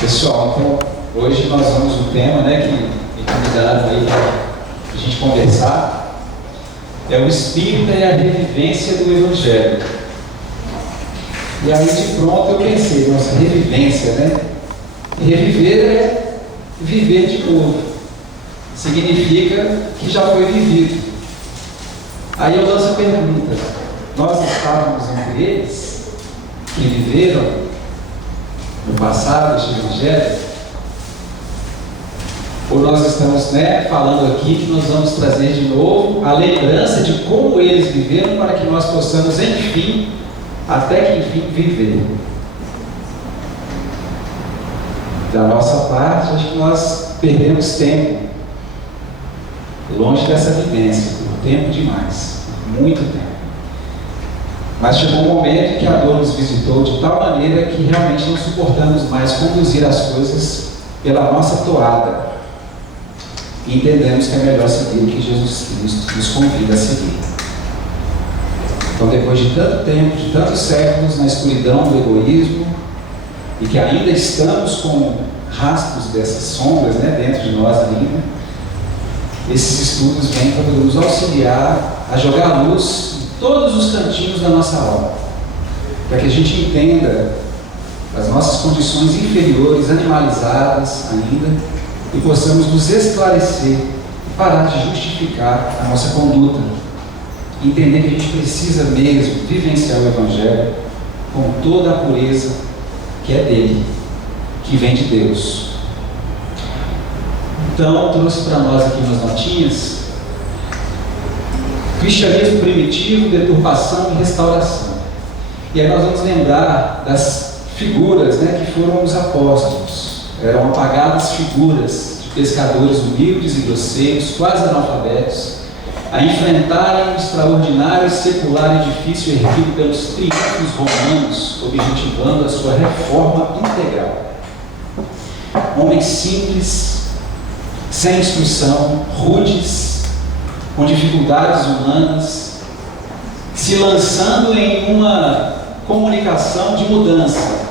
Pessoal, então hoje nós vamos um tema, que me convidaram aí para a gente conversar, é o espírito e a revivência do Evangelho. E aí de pronto eu pensei, nossa, revivência, Reviver é viver de novo, significa que já foi vivido. Aí eu lanço a pergunta: nós estávamos entre eles que viveram no passado este Evangelho? Ou nós estamos falando aqui que nós vamos trazer de novo a lembrança de como eles viveram para que nós possamos, enfim, até que enfim, viver? Da nossa parte, acho que nós perdemos tempo longe dessa vivência, por tempo demais, por muito tempo. Mas chegou um momento em que a dor nos visitou de tal maneira que realmente não suportamos mais conduzir as coisas pela nossa toada. E entendemos que é melhor seguir o que Jesus Cristo nos convida a seguir. Então, depois de tanto tempo, de tantos séculos na escuridão do egoísmo, e que ainda estamos com rastros dessas sombras dentro de nós ainda, esses estudos vêm para nos auxiliar a jogar luz em todos os cantinhos da nossa alma, para que a gente entenda as nossas condições inferiores, animalizadas ainda, e possamos nos esclarecer e parar de justificar a nossa conduta, entender que a gente precisa mesmo vivenciar o Evangelho com toda a pureza que é dele, que vem de Deus. Então, trouxe para nós aqui umas notinhas: cristianismo primitivo, deturpação e restauração. E aí nós vamos lembrar das figuras que foram os apóstolos. Eram apagadas figuras de pescadores humildes e grosseiros, quase analfabetos, a enfrentarem o extraordinário e secular edifício erguido pelos triunfos romanos, objetivando a sua reforma integral. Homens simples, sem instrução, rudes, com dificuldades humanas, se lançando em uma comunicação de mudança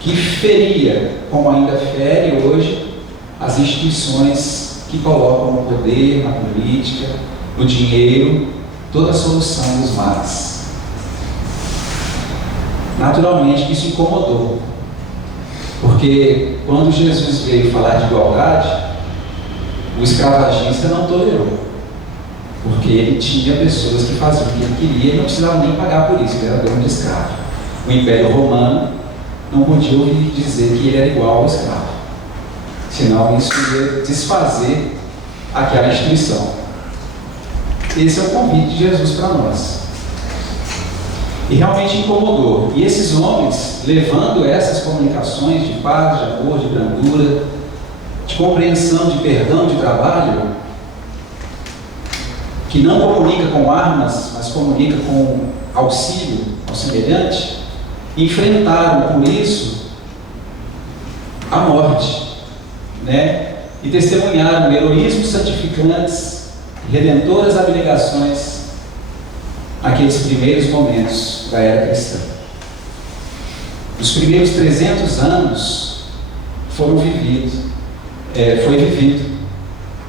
que feria, como ainda fere hoje, as instituições que colocam no poder, na política, no dinheiro, toda a solução dos males. Naturalmente isso incomodou, porque quando Jesus veio falar de igualdade, o escravagista não tolerou, porque ele tinha pessoas que faziam o que ele queria e não precisavam nem pagar por isso, ele era dono de escravo. O Império Romano não podia ouvir dizer que ele era igual ao escravo, senão isso ia desfazer aquela instituição. Esse é o convite de Jesus para nós. E realmente incomodou. E esses homens, levando essas comunicações de paz, de amor, de brandura, de compreensão, de perdão, de trabalho, que não comunica com armas, mas comunica com auxílio ao semelhante, enfrentaram por isso a morte, e testemunharam heroísmos santificantes, redentoras abnegações naqueles primeiros momentos da era cristã. Os primeiros 300 anos foi vivido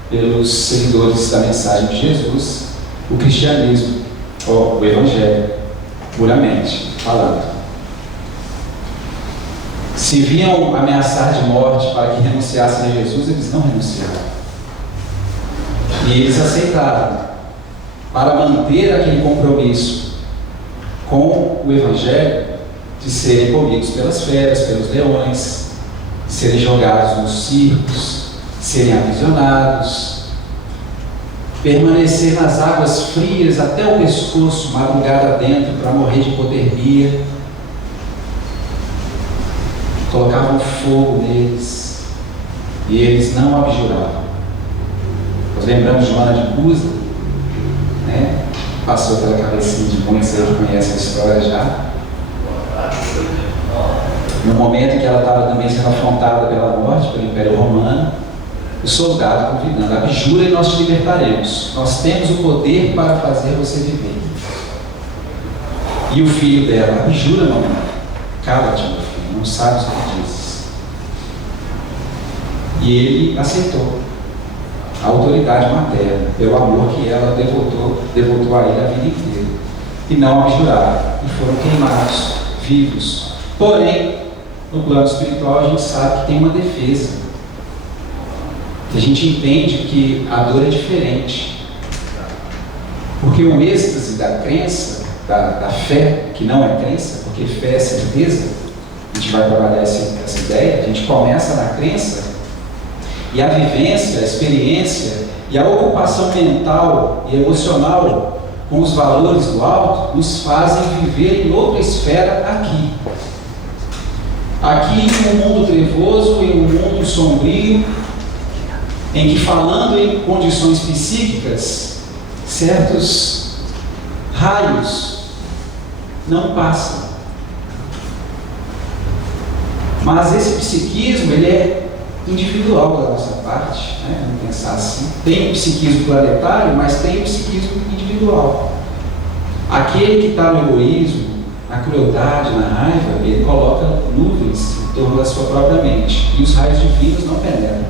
pelos seguidores da mensagem de Jesus, o cristianismo, ou o Evangelho, puramente falando. Se viam ameaçar de morte para que renunciassem a Jesus, eles não renunciaram. E eles aceitaram, para manter aquele compromisso com o Evangelho, de serem comidos pelas feras, pelos leões, de serem jogados nos circos, serem aprisionados, permanecer nas águas frias até o pescoço, madrugada dentro, para morrer de hipotermia. Colocavam fogo neles e eles não abjuravam. Nós lembramos de Joana de Cusa, passou pela cabecinha de muitos aí que conhecem a história já. No momento em que ela estava também sendo afrontada pela morte, pelo Império Romano, o soldado convidando: abjura e nós te libertaremos. Nós temos o poder para fazer você viver. E o filho dela: abjura, mamãe. Cala-te, meu filho, não sabes o que dizes. E ele aceitou a autoridade materna, pelo amor que ela devotou a ele a vida inteira. E não abjuraram, e foram queimados, vivos. Porém, no plano espiritual a gente sabe que tem uma defesa. A gente entende que a dor é diferente. Porque o êxtase da crença, da fé, que não é crença, porque fé é certeza, a gente vai trabalhar essa ideia, a gente começa na crença, e a vivência, a experiência e a ocupação mental e emocional com os valores do alto nos fazem viver em outra esfera aqui. Aqui em um mundo trevoso, em um mundo sombrio, em que, falando em condições psíquicas, certos raios não passam. Mas esse psiquismo, ele é individual da nossa parte, né? Vamos pensar assim. Tem o psiquismo planetário, mas tem o psiquismo individual. Aquele que está no egoísmo, na crueldade, na raiva, ele coloca nuvens em torno da sua própria mente, e os raios divinos não penetram.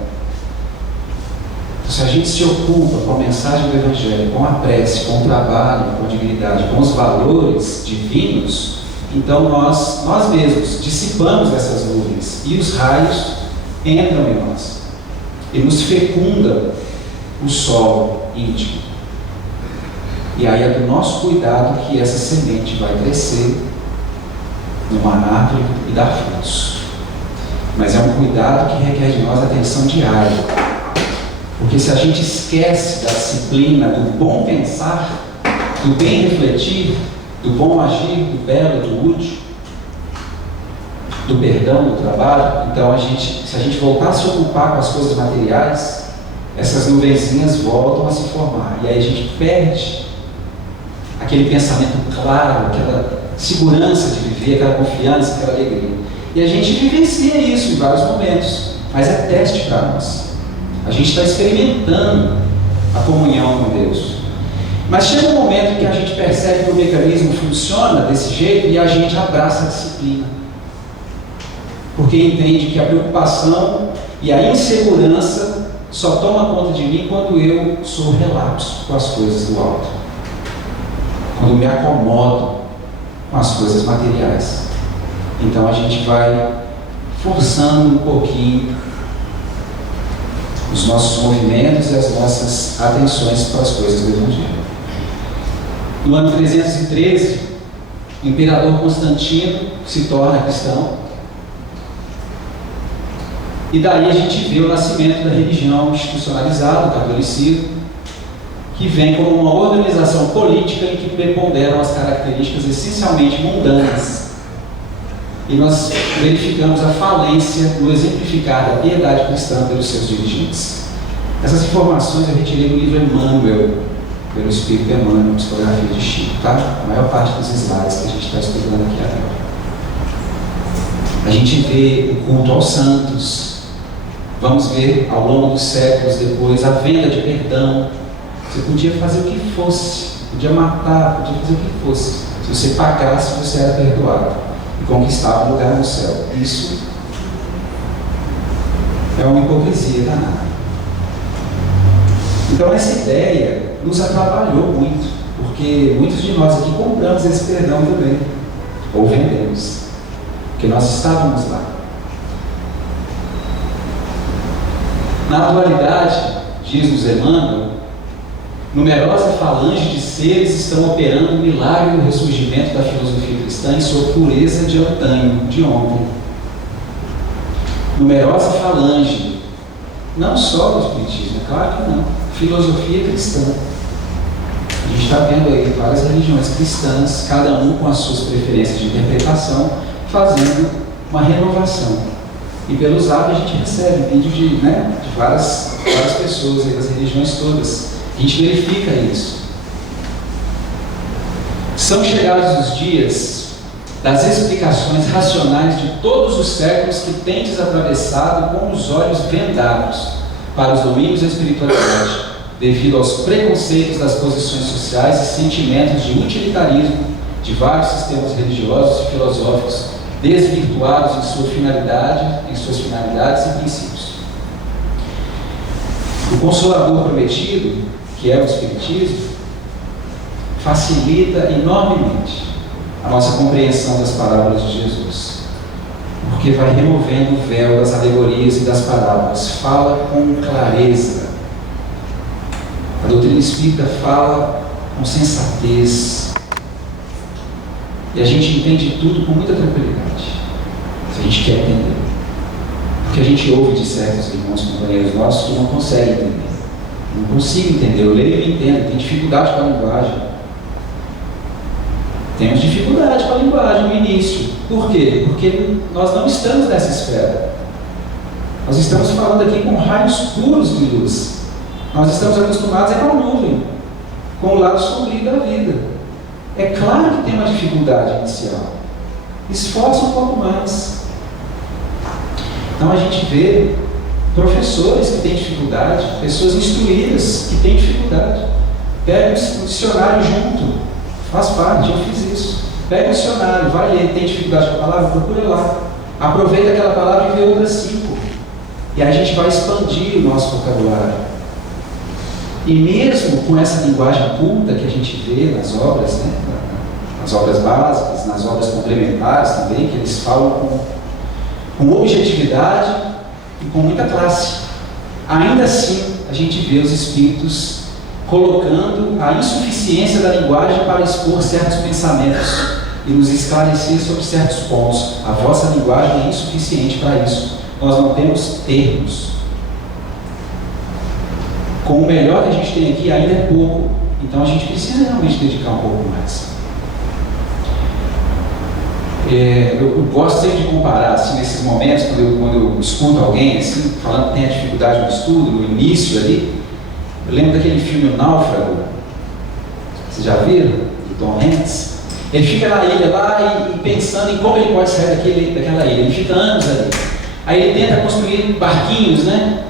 Então, se a gente se ocupa com a mensagem do Evangelho, com a prece, com o trabalho, com a dignidade, com os valores divinos, então nós mesmos dissipamos essas nuvens, e os raios entram em nós e nos fecundam o solo íntimo. E aí é do nosso cuidado que essa semente vai crescer numa árvore e dar frutos. Mas é um cuidado que requer de nós atenção diária. Porque se a gente esquece da disciplina do bom pensar, do bem refletir, do bom agir, do belo, do útil, do perdão, do trabalho, então se a gente voltar a se ocupar com as coisas materiais, essas nuvenzinhas voltam a se formar. E aí a gente perde aquele pensamento claro, aquela segurança de viver, aquela confiança, aquela alegria. E a gente vivencia isso em vários momentos, mas é teste para nós. A gente está experimentando a comunhão com Deus. Mas chega um momento que a gente percebe que o mecanismo funciona desse jeito e a gente abraça a disciplina. Porque entende que a preocupação e a insegurança só toma conta de mim quando eu sou relapso com as coisas do alto. Quando me acomodo com as coisas materiais. Então a gente vai forçando um pouquinho os nossos movimentos e as nossas atenções para as coisas do Evangelho. No ano 313, o imperador Constantino se torna cristão. E daí a gente vê o nascimento da religião institucionalizada, o catolicismo, que vem como uma organização política em que preponderam as características essencialmente mundanas. E nós verificamos a falência no exemplificar da piedade cristã pelos seus dirigentes. Essas informações eu retirei do livro Emmanuel, pelo Espírito Emmanuel, Psicografia de Chico, tá? A maior parte dos slides que a gente está estudando aqui agora. A gente vê o culto aos santos. Vamos ver ao longo dos séculos depois a venda de perdão. Você podia fazer o que fosse, podia matar, podia fazer o que fosse. Se você pagasse, você era perdoado e conquistava um lugar no céu. Isso é uma hipocrisia danada. Então essa ideia nos atrapalhou muito, porque muitos de nós aqui compramos esse perdão também, ou vendemos, porque nós estávamos lá. Na atualidade, diz-nos Emmanuel, numerosa falange de seres estão operando o milagre do ressurgimento da filosofia cristã em sua pureza de antanho, de ontem. Numerosa falange, não só do Espiritismo, é claro que não, filosofia cristã. A gente está vendo aí várias religiões cristãs, cada um com as suas preferências de interpretação, fazendo uma renovação. E pelos hábitos a gente recebe vídeo de várias pessoas aí, das religiões todas. A gente verifica isso. São chegados os dias das explicações racionais de todos os séculos que tendes atravessado com os olhos vendados para os domínios da espiritualidade, devido aos preconceitos das posições sociais e sentimentos de utilitarismo de vários sistemas religiosos e filosóficos desvirtuados em suas finalidades e princípios. Consolador prometido, que é o Espiritismo, facilita enormemente a nossa compreensão das parábolas de Jesus, porque vai removendo o véu das alegorias e das parábolas, fala com clareza. A doutrina espírita fala com sensatez, e a gente entende tudo com muita tranquilidade, se a gente quer entender. Porque a gente ouve de certos irmãos, companheiros nossos, que não conseguem entender. Não consigo entender, eu leio e entendo, tenho dificuldade com a linguagem. Temos dificuldade com a linguagem no início. Por quê? Porque nós não estamos nessa esfera. Nós estamos falando aqui com raios puros de luz. Nós estamos acostumados com a nuvem, com o lado sombrio da vida. É claro que tem uma dificuldade inicial. Esforça um pouco mais. Então a gente vê professores que têm dificuldade, pessoas instruídas que têm dificuldade. Pega um dicionário junto, faz parte, eu fiz isso. Pega um dicionário, vai ler, tem dificuldade com a palavra, procura lá. Aproveita aquela palavra e vê outras 5. E aí a gente vai expandir o nosso vocabulário. E mesmo com essa linguagem culta que a gente vê nas obras, né, nas obras básicas, nas obras complementares também, que eles falam com objetividade e com muita classe, ainda assim a gente vê os espíritos colocando a insuficiência da linguagem para expor certos pensamentos e nos esclarecer sobre certos pontos. A vossa linguagem é insuficiente para isso. Nós não temos termos. Com o melhor que a gente tem aqui ainda é pouco. Então a gente precisa realmente dedicar um pouco mais. Eu gosto sempre de comparar assim, nesses momentos, quando eu escuto alguém assim, falando que tem a dificuldade no estudo, no início ali. Eu lembro daquele filme O Náufrago. Vocês já viram? Do Tom Hanks. Ele fica na ilha lá e pensando em como ele pode sair daquela ilha. Ele fica anos ali. Aí ele tenta construir barquinhos, né?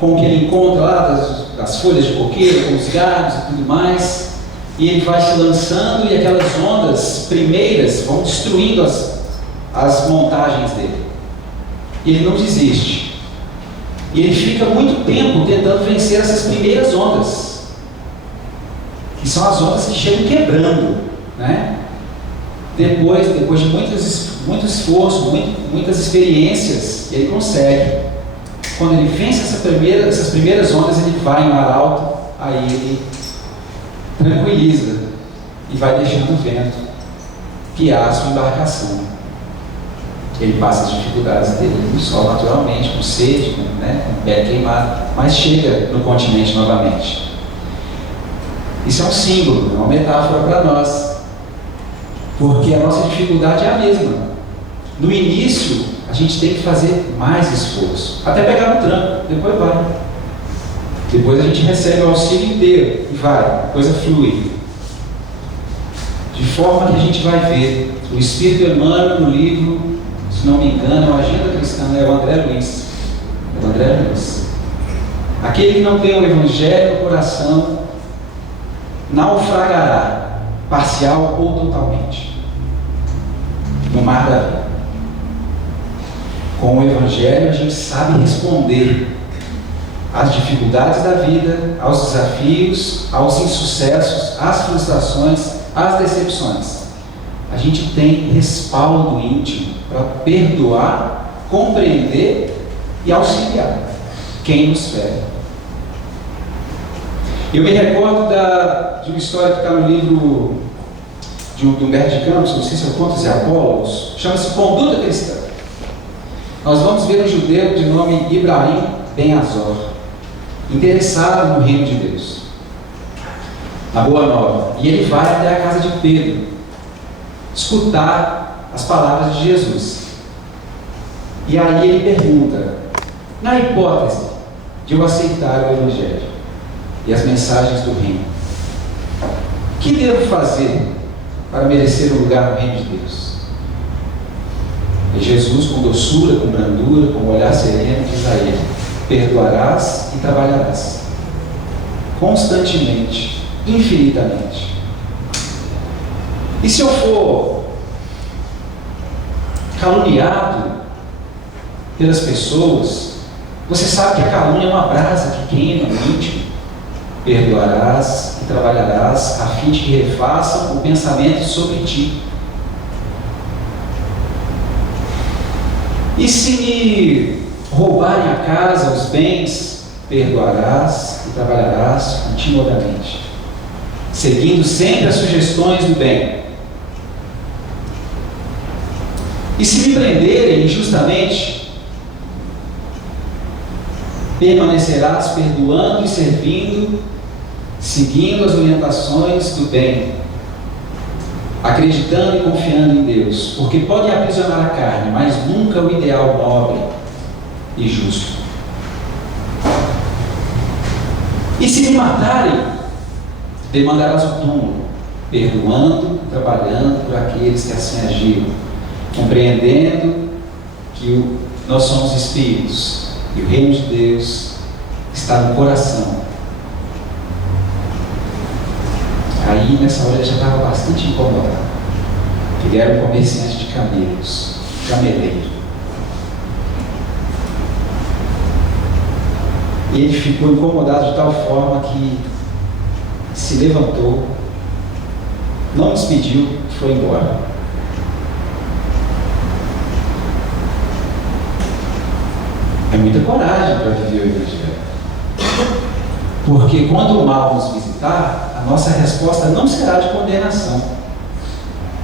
Com o que ele encontra lá das folhas de coqueiro, com os galhos e tudo mais. E ele vai se lançando e aquelas ondas primeiras vão destruindo as montagens dele. E ele não desiste. E ele fica muito tempo tentando vencer essas primeiras ondas, que são as ondas que chegam quebrando, né? Depois de muito esforço, muitas experiências, ele consegue. Quando ele vence essas primeiras ondas, ele vai em mar alto, aí ele tranquiliza e vai deixando o vento guiar a sua embarcação. Ele passa as dificuldades dele no sol naturalmente, com sede, com o pé queimado, mas chega no continente novamente. Isso é um símbolo, é uma metáfora para nós, porque a nossa dificuldade é a mesma. No início, a gente tem que fazer mais esforço, até pegar no tranco, depois vai. Depois a gente recebe o auxílio inteiro e vai, a coisa flui. De forma que a gente vai ver o Espírito Emmanuel no livro, se não me engano, é uma Agenda Cristã, é o André Luiz. É o André Luiz. Aquele que não tem o Evangelho no coração naufragará, parcial ou totalmente, no mar da vida. Com o Evangelho a gente sabe responder às dificuldades da vida, aos desafios, aos insucessos, às frustrações, às decepções. A gente tem respaldo íntimo para perdoar, compreender e auxiliar quem nos fere. Eu me recordo de uma história que está no livro de Humberto de Campos, não sei se é Contos e Apólogos, chama-se Conduta Cristã. Nós vamos ver um judeu de nome Ibrahim Ben Azor, interessado no reino de Deus, na Boa Nova, e ele vai até a casa de Pedro escutar as palavras de Jesus. E aí ele pergunta, na hipótese de eu aceitar o Evangelho e as mensagens do reino, o que devo fazer para merecer um lugar no reino de Deus? E Jesus, com doçura, com brandura, com um olhar sereno, diz a ele, perdoarás e trabalharás constantemente, infinitamente. E se eu for caluniado pelas pessoas, Você sabe que a calúnia é uma brasa que queima no íntimo. Perdoarás e trabalharás a fim de que refaçam o pensamento sobre ti. E se me roubarem a casa, os bens, perdoarás e trabalharás continuamente, seguindo sempre as sugestões do bem. E se me prenderem injustamente, permanecerás perdoando e servindo, seguindo as orientações do bem, acreditando e confiando em Deus, porque podem aprisionar a carne, mas nunca o ideal nobre e justo. E se me matarem, demandarás o túmulo, perdoando e trabalhando por aqueles que assim agiram, compreendendo que nós somos espíritos e o reino de Deus está no coração. Aí nessa hora ele já estava bastante incomodado. Ele era um comerciante de camelos, cameleiro. E ele ficou incomodado de tal forma que se levantou, não despediu e foi embora. É muita coragem para viver o Evangelho. Porque quando o mal nos visitar, a nossa resposta não será de condenação.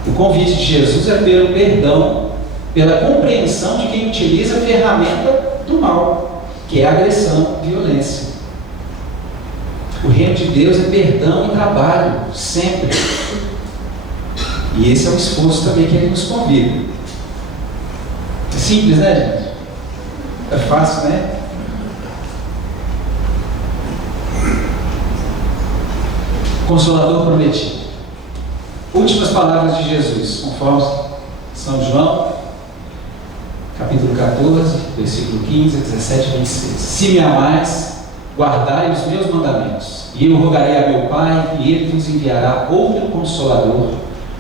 O convite de Jesus é pelo perdão, pela compreensão de quem utiliza a ferramenta do mal, que é a agressão, violência. O reino de Deus é perdão e trabalho, sempre. E esse é o esforço também que ele nos convida. É simples, né, gente? É fácil, né? Consolador prometido. Últimas palavras de Jesus, conforme São João, capítulo 14, versículo 15, 17 e 26. Se me amais, guardai os meus mandamentos, e eu rogarei a meu Pai, e ele vos enviará outro Consolador,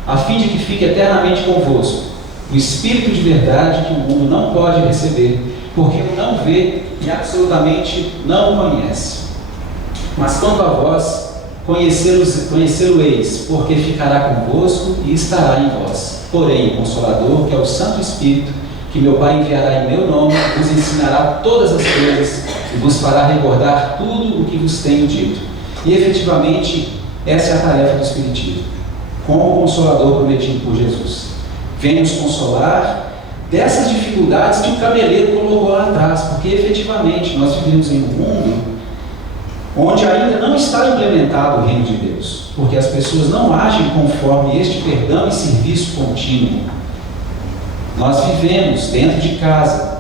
a fim de que fique eternamente convosco, o Espírito de verdade que o mundo não pode receber, porque o não vê e absolutamente não o conhece. Mas quanto a vós, conhecê-lo-eis, porque ficará convosco e estará em vós. Porém, o Consolador, que é o Santo Espírito, que meu Pai enviará em meu nome, vos ensinará todas as coisas e vos fará recordar tudo o que vos tenho dito. E efetivamente, essa é a tarefa do Espiritismo, como o Consolador prometido por Jesus. Vem nos consolar dessas dificuldades que o cameleiro colocou lá atrás, porque efetivamente nós vivemos em um mundo onde ainda não está implementado o reino de Deus, porque as pessoas não agem conforme este perdão e serviço contínuo. Nós vivemos dentro de casa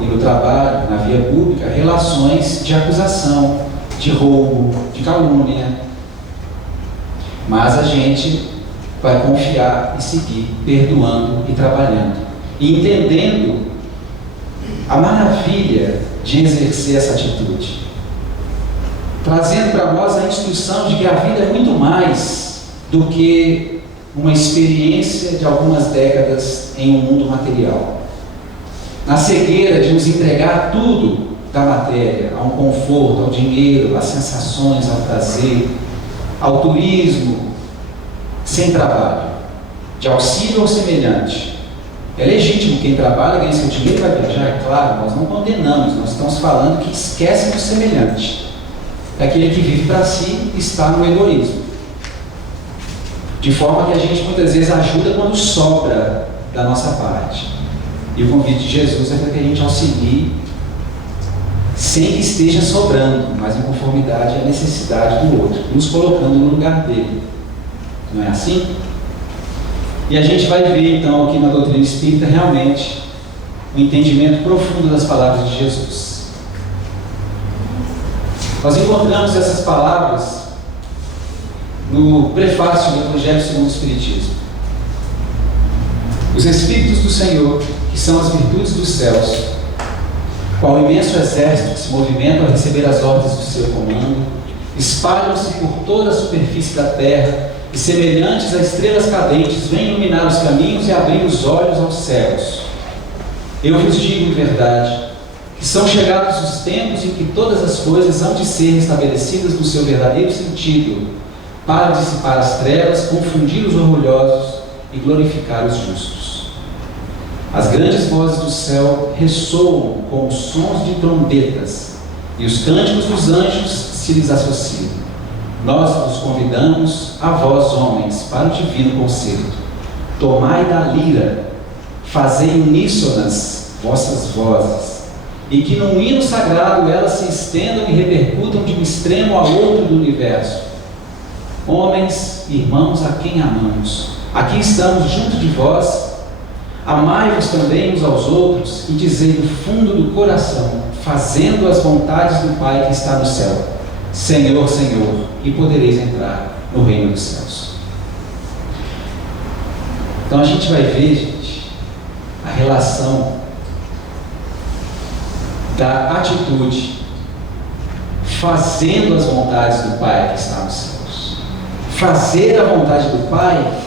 e no trabalho, na via pública, relações de acusação, de roubo, de calúnia, mas a gente vai confiar e seguir, perdoando e trabalhando, e entendendo a maravilha de exercer essa atitude, trazendo para nós a instrução de que a vida é muito mais do que uma experiência de algumas décadas em um mundo material. Na cegueira de nos entregar tudo da matéria, a um conforto, ao dinheiro, às sensações, ao prazer, ao turismo, sem trabalho, de auxílio ao semelhante. É legítimo quem trabalha, ganha seu dinheiro e vai viajar, é claro, nós não condenamos, nós estamos falando que esquece do semelhante. É aquele que vive para si e está no egoísmo. De forma que a gente muitas vezes ajuda quando sobra da nossa parte. E o convite de Jesus é para que a gente auxilie sem que esteja sobrando, mas em conformidade à necessidade do outro, nos colocando no lugar dele. Não é assim? E a gente vai ver então aqui na doutrina espírita realmente o entendimento profundo das palavras de Jesus. Nós encontramos essas palavras no prefácio do Evangelho segundo o Espiritismo. Os Espíritos do Senhor, que são as virtudes dos céus, qual imenso exército que se movimenta a receber as ordens do seu comando, espalham-se por toda a superfície da terra e, semelhantes a estrelas cadentes, vêm iluminar os caminhos e abrir os olhos aos céus. Eu vos digo em verdade que são chegados os tempos em que todas as coisas hão de ser restabelecidas no seu verdadeiro sentido, para dissipar as trevas, confundir os orgulhosos e glorificar os justos. As grandes vozes do céu ressoam como sons de trombetas, e os cânticos dos anjos se lhes associam. Nós vos convidamos, a vós, homens, para o divino concerto. Tomai da lira, fazei uníssonas vossas vozes, e que num hino sagrado elas se estendam e repercutam de um extremo ao outro do universo. Homens, irmãos a quem amamos, aqui estamos junto de vós. Amai-vos também uns aos outros e dizei do fundo do coração, fazendo as vontades do Pai que está no céu: Senhor, Senhor, e podereis entrar no reino dos céus. Então a gente vai ver, gente, a relação da atitude fazendo as vontades do Pai que está nos céus. Fazer a vontade do Pai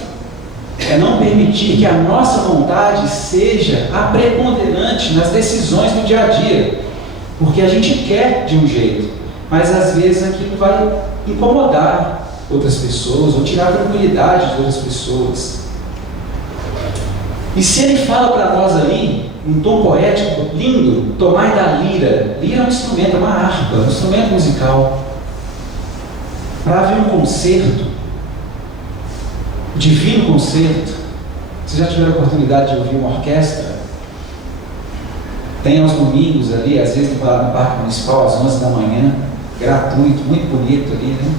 é não permitir que a nossa vontade seja a preponderante nas decisões do dia a dia, porque a gente quer de um jeito, mas às vezes aquilo vai incomodar outras pessoas ou tirar a tranquilidade de outras pessoas. E se ele fala para nós ali, um tom poético lindo, tomai da lira. Lira é um instrumento, é uma harpa, um instrumento musical. Para haver um concerto, divino concerto. Vocês já tiveram a oportunidade de ouvir uma orquestra? Tem aos domingos ali, às vezes no Parque Municipal, às 11 da manhã, gratuito, muito bonito ali, né?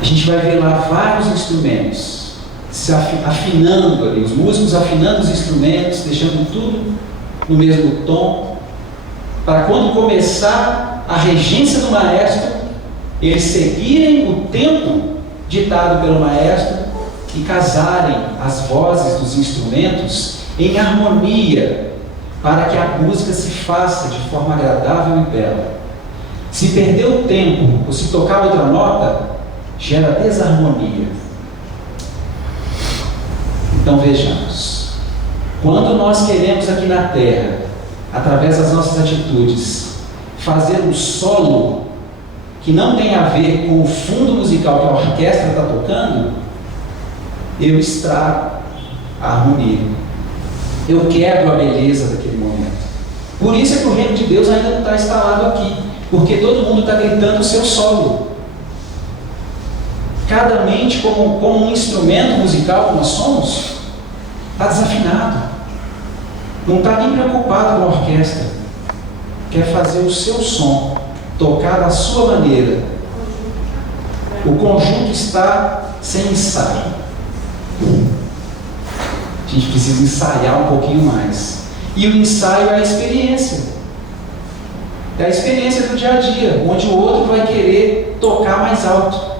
A gente vai ver lá vários instrumentos se afinando ali, os músicos afinando os instrumentos, deixando tudo no mesmo tom, para quando começar a regência do maestro, eles seguirem o tempo ditado pelo maestro e casarem as vozes dos instrumentos em harmonia, para que a música se faça de forma agradável e bela. Se perder o tempo ou se tocar outra nota, gera desarmonia. Então vejamos, quando nós queremos aqui na terra, através das nossas atitudes, fazer um solo que não tem a ver com o fundo musical que a orquestra está tocando, eu estrago a harmonia, eu quebro a beleza daquele momento. Por isso é que o reino de Deus ainda não está instalado aqui, porque todo mundo está gritando o seu solo. Cada mente, como um instrumento musical que nós somos, está desafinado, não está nem preocupado com a orquestra, quer fazer o seu som, tocar da sua maneira. O conjunto está sem ensaio. A gente precisa ensaiar um pouquinho mais. E o ensaio é a experiência. É a experiência do dia a dia, onde o outro vai querer tocar mais alto,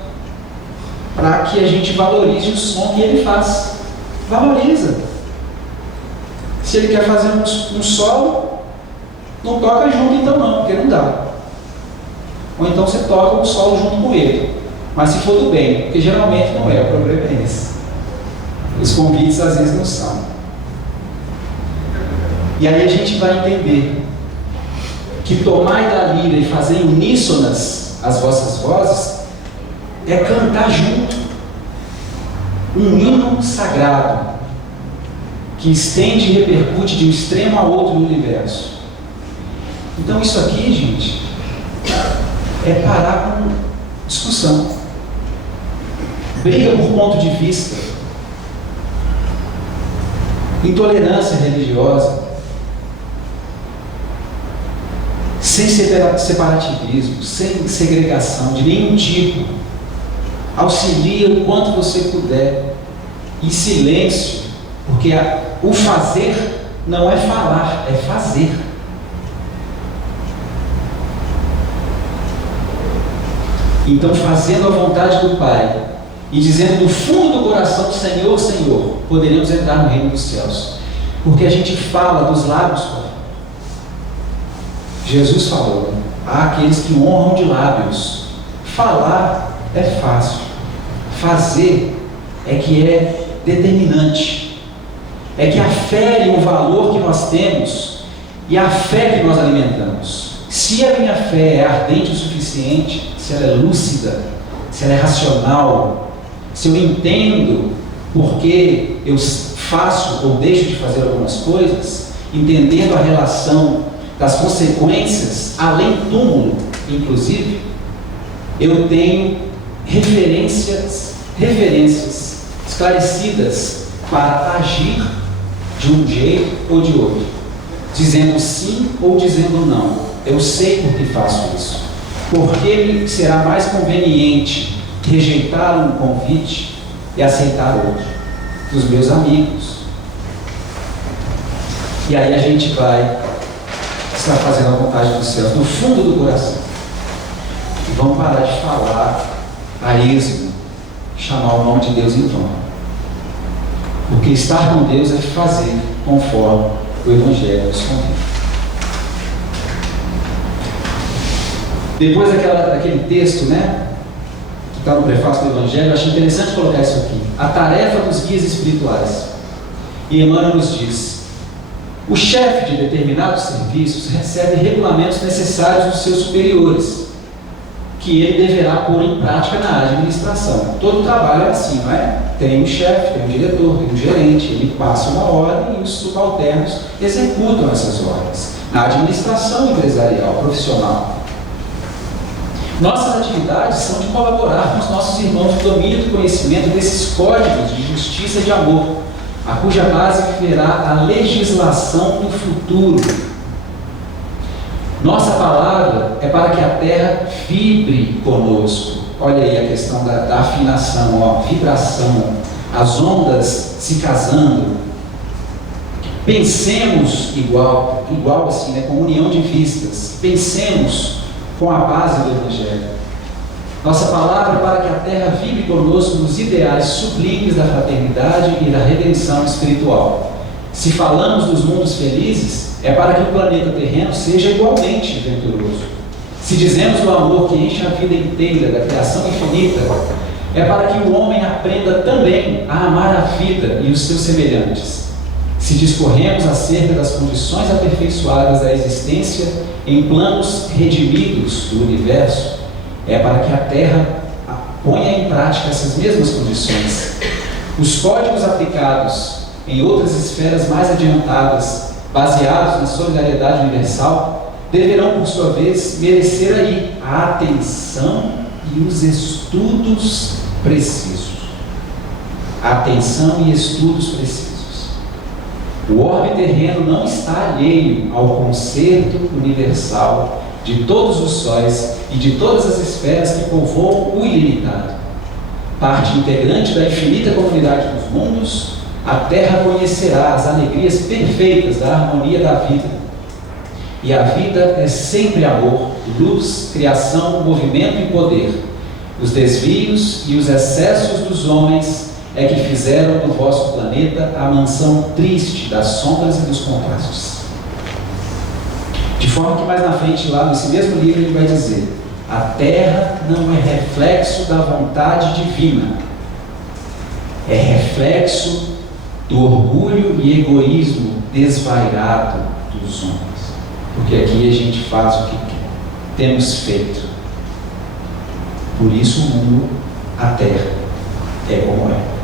para que a gente valorize o som que ele faz. Valoriza. Se ele quer fazer um solo, não toca junto então não, porque não dá. Ou então você toca o solo junto com ele, mas se for do bem, porque geralmente não é, o problema é esse. Os convites às vezes não são. E aí a gente vai entender que tomai da lira e fazer uníssonas as vossas vozes é cantar junto um hino sagrado que estende e repercute de um extremo a outro do universo. Então isso aqui, gente, é parar com discussão, briga por ponto de vista, intolerância religiosa, sem separativismo, sem segregação de nenhum tipo. Auxilia o quanto você puder, em silêncio, porque o fazer não é falar, é fazer. Então, fazendo a vontade do Pai e dizendo do fundo do coração: Senhor, Senhor, poderemos entrar no reino dos céus, porque a gente fala dos lábios. Jesus falou: há aqueles que honram de lábios. Falar é fácil, fazer é que é determinante, é que afere o valor que nós temos e a fé que nós alimentamos. Se a minha fé é ardente o suficiente, se ela é lúcida, se ela é racional, se eu entendo por que eu faço ou deixo de fazer algumas coisas, entendendo a relação das consequências, além do túmulo, inclusive, eu tenho referências esclarecidas para agir de um jeito ou de outro, dizendo sim ou dizendo não. Eu sei por que faço isso. Porque me será mais conveniente rejeitar um convite e aceitar outro dos meus amigos. E aí a gente vai estar fazendo a vontade dos céus no fundo do coração. E vamos parar de falar a esmo, chamar o nome de Deus em vão. Porque estar com Deus é fazer conforme o Evangelho nos convida. Depois daquele texto, que está no prefácio do Evangelho, eu achei interessante colocar isso aqui. A tarefa dos guias espirituais. E Emmanuel nos diz: o chefe de determinados serviços recebe regulamentos necessários dos seus superiores, que ele deverá pôr em prática na administração. Todo trabalho é assim, não é? Tem um chefe, tem um diretor, tem um gerente, ele passa uma ordem e os subalternos executam essas ordens. Na administração empresarial, profissional. Nossas atividades são de colaborar com os nossos irmãos no domínio do conhecimento desses códigos de justiça e de amor, a cuja base verá a legislação do futuro. Nossa palavra é para que a terra vibre conosco. Olha aí a questão da afinação, vibração, as ondas se casando. Pensemos igual assim, com união de vistas. Pensemos com a base do Evangelho. Nossa palavra é para que a terra vibre conosco nos ideais sublimes da fraternidade e da redenção espiritual. Se falamos dos mundos felizes, é para que o planeta terreno seja igualmente venturoso. Se dizemos do amor que enche a vida inteira, da criação infinita, é para que o homem aprenda também a amar a vida e os seus semelhantes. Se discorremos acerca das condições aperfeiçoadas da existência em planos redimidos do universo, é para que a Terra ponha em prática essas mesmas condições. Os códigos aplicados em outras esferas mais adiantadas, baseados na solidariedade universal, deverão, por sua vez, merecer aí a atenção e os estudos precisos. A atenção e estudos precisos. O orbe terreno não está alheio ao concerto universal de todos os sóis e de todas as esferas que povoam o ilimitado. Parte integrante da infinita comunidade dos mundos, a Terra conhecerá as alegrias perfeitas da harmonia da vida. E a vida é sempre amor, luz, criação, movimento e poder. Os desvios e os excessos dos homens é que fizeram do vosso planeta a mansão triste das sombras e dos contrastes. De forma que mais na frente, lá nesse mesmo livro, ele vai dizer: a Terra não é reflexo da vontade divina, é reflexo do orgulho e egoísmo desvairado dos homens. Porque aqui a gente faz o que temos feito. Por isso o mundo, a Terra, é como é.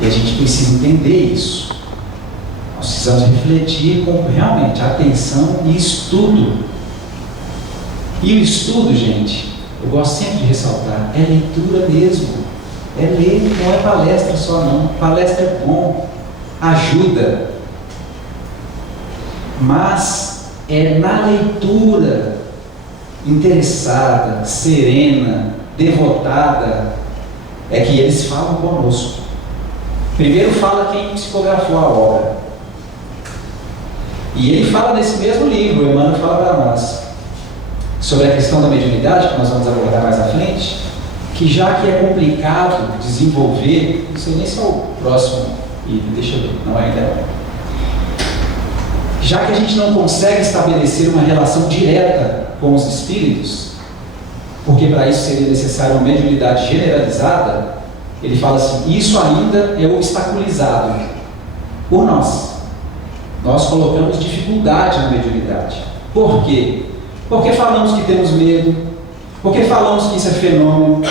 E a gente precisa entender isso. Nós precisamos refletir com realmente atenção e estudo. E o estudo, gente, eu gosto sempre de ressaltar, é leitura mesmo. É ler, não é palestra só não. Palestra é bom, ajuda. Mas é na leitura interessada, serena, devotada, é que eles falam conosco. Primeiro fala quem psicografou a obra. E ele fala nesse mesmo livro, o Emmanuel fala para nós, sobre a questão da mediunidade, que nós vamos abordar mais à frente, que já que é complicado desenvolver, não sei nem se é o próximo, deixa eu ver, não é ainda não. Já que a gente não consegue estabelecer uma relação direta com os espíritos, porque para isso seria necessário uma mediunidade generalizada, ele fala assim: isso ainda é obstaculizado por nós. Nós colocamos dificuldade na mediunidade. Por quê? Porque falamos que temos medo, porque falamos que isso é fenômeno,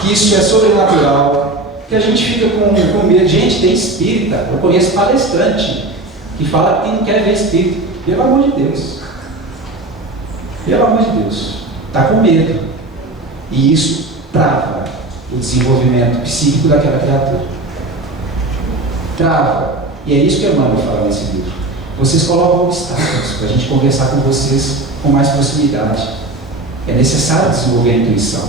que isso é sobrenatural, que a gente fica com medo. Gente, tem espírita, eu conheço palestrante que fala que não quer ver espírito. Pelo amor de Deus. Pelo amor de Deus. Está com medo. E isso trava o desenvolvimento psíquico daquela criatura. Trava. E é isso que Emmanuel fala nesse livro. Vocês colocam obstáculos para a gente conversar com vocês com mais proximidade. É necessário desenvolver a intuição.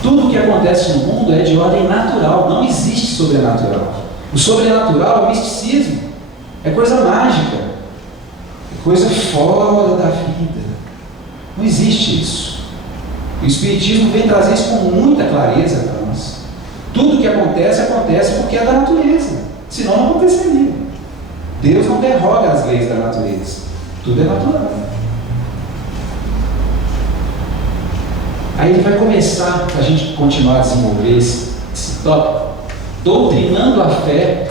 Tudo o que acontece no mundo é de ordem natural, não existe sobrenatural. O sobrenatural é o misticismo, é coisa mágica, é coisa fora da vida. Não existe isso. O Espiritismo vem trazer isso com muita clareza para nós. Tudo o que acontece, acontece porque é da natureza, senão não aconteceria. Deus não derroga as leis da natureza, tudo é natural. Aí ele vai começar, para a gente continuar a desenvolver esse tópico, doutrinando a fé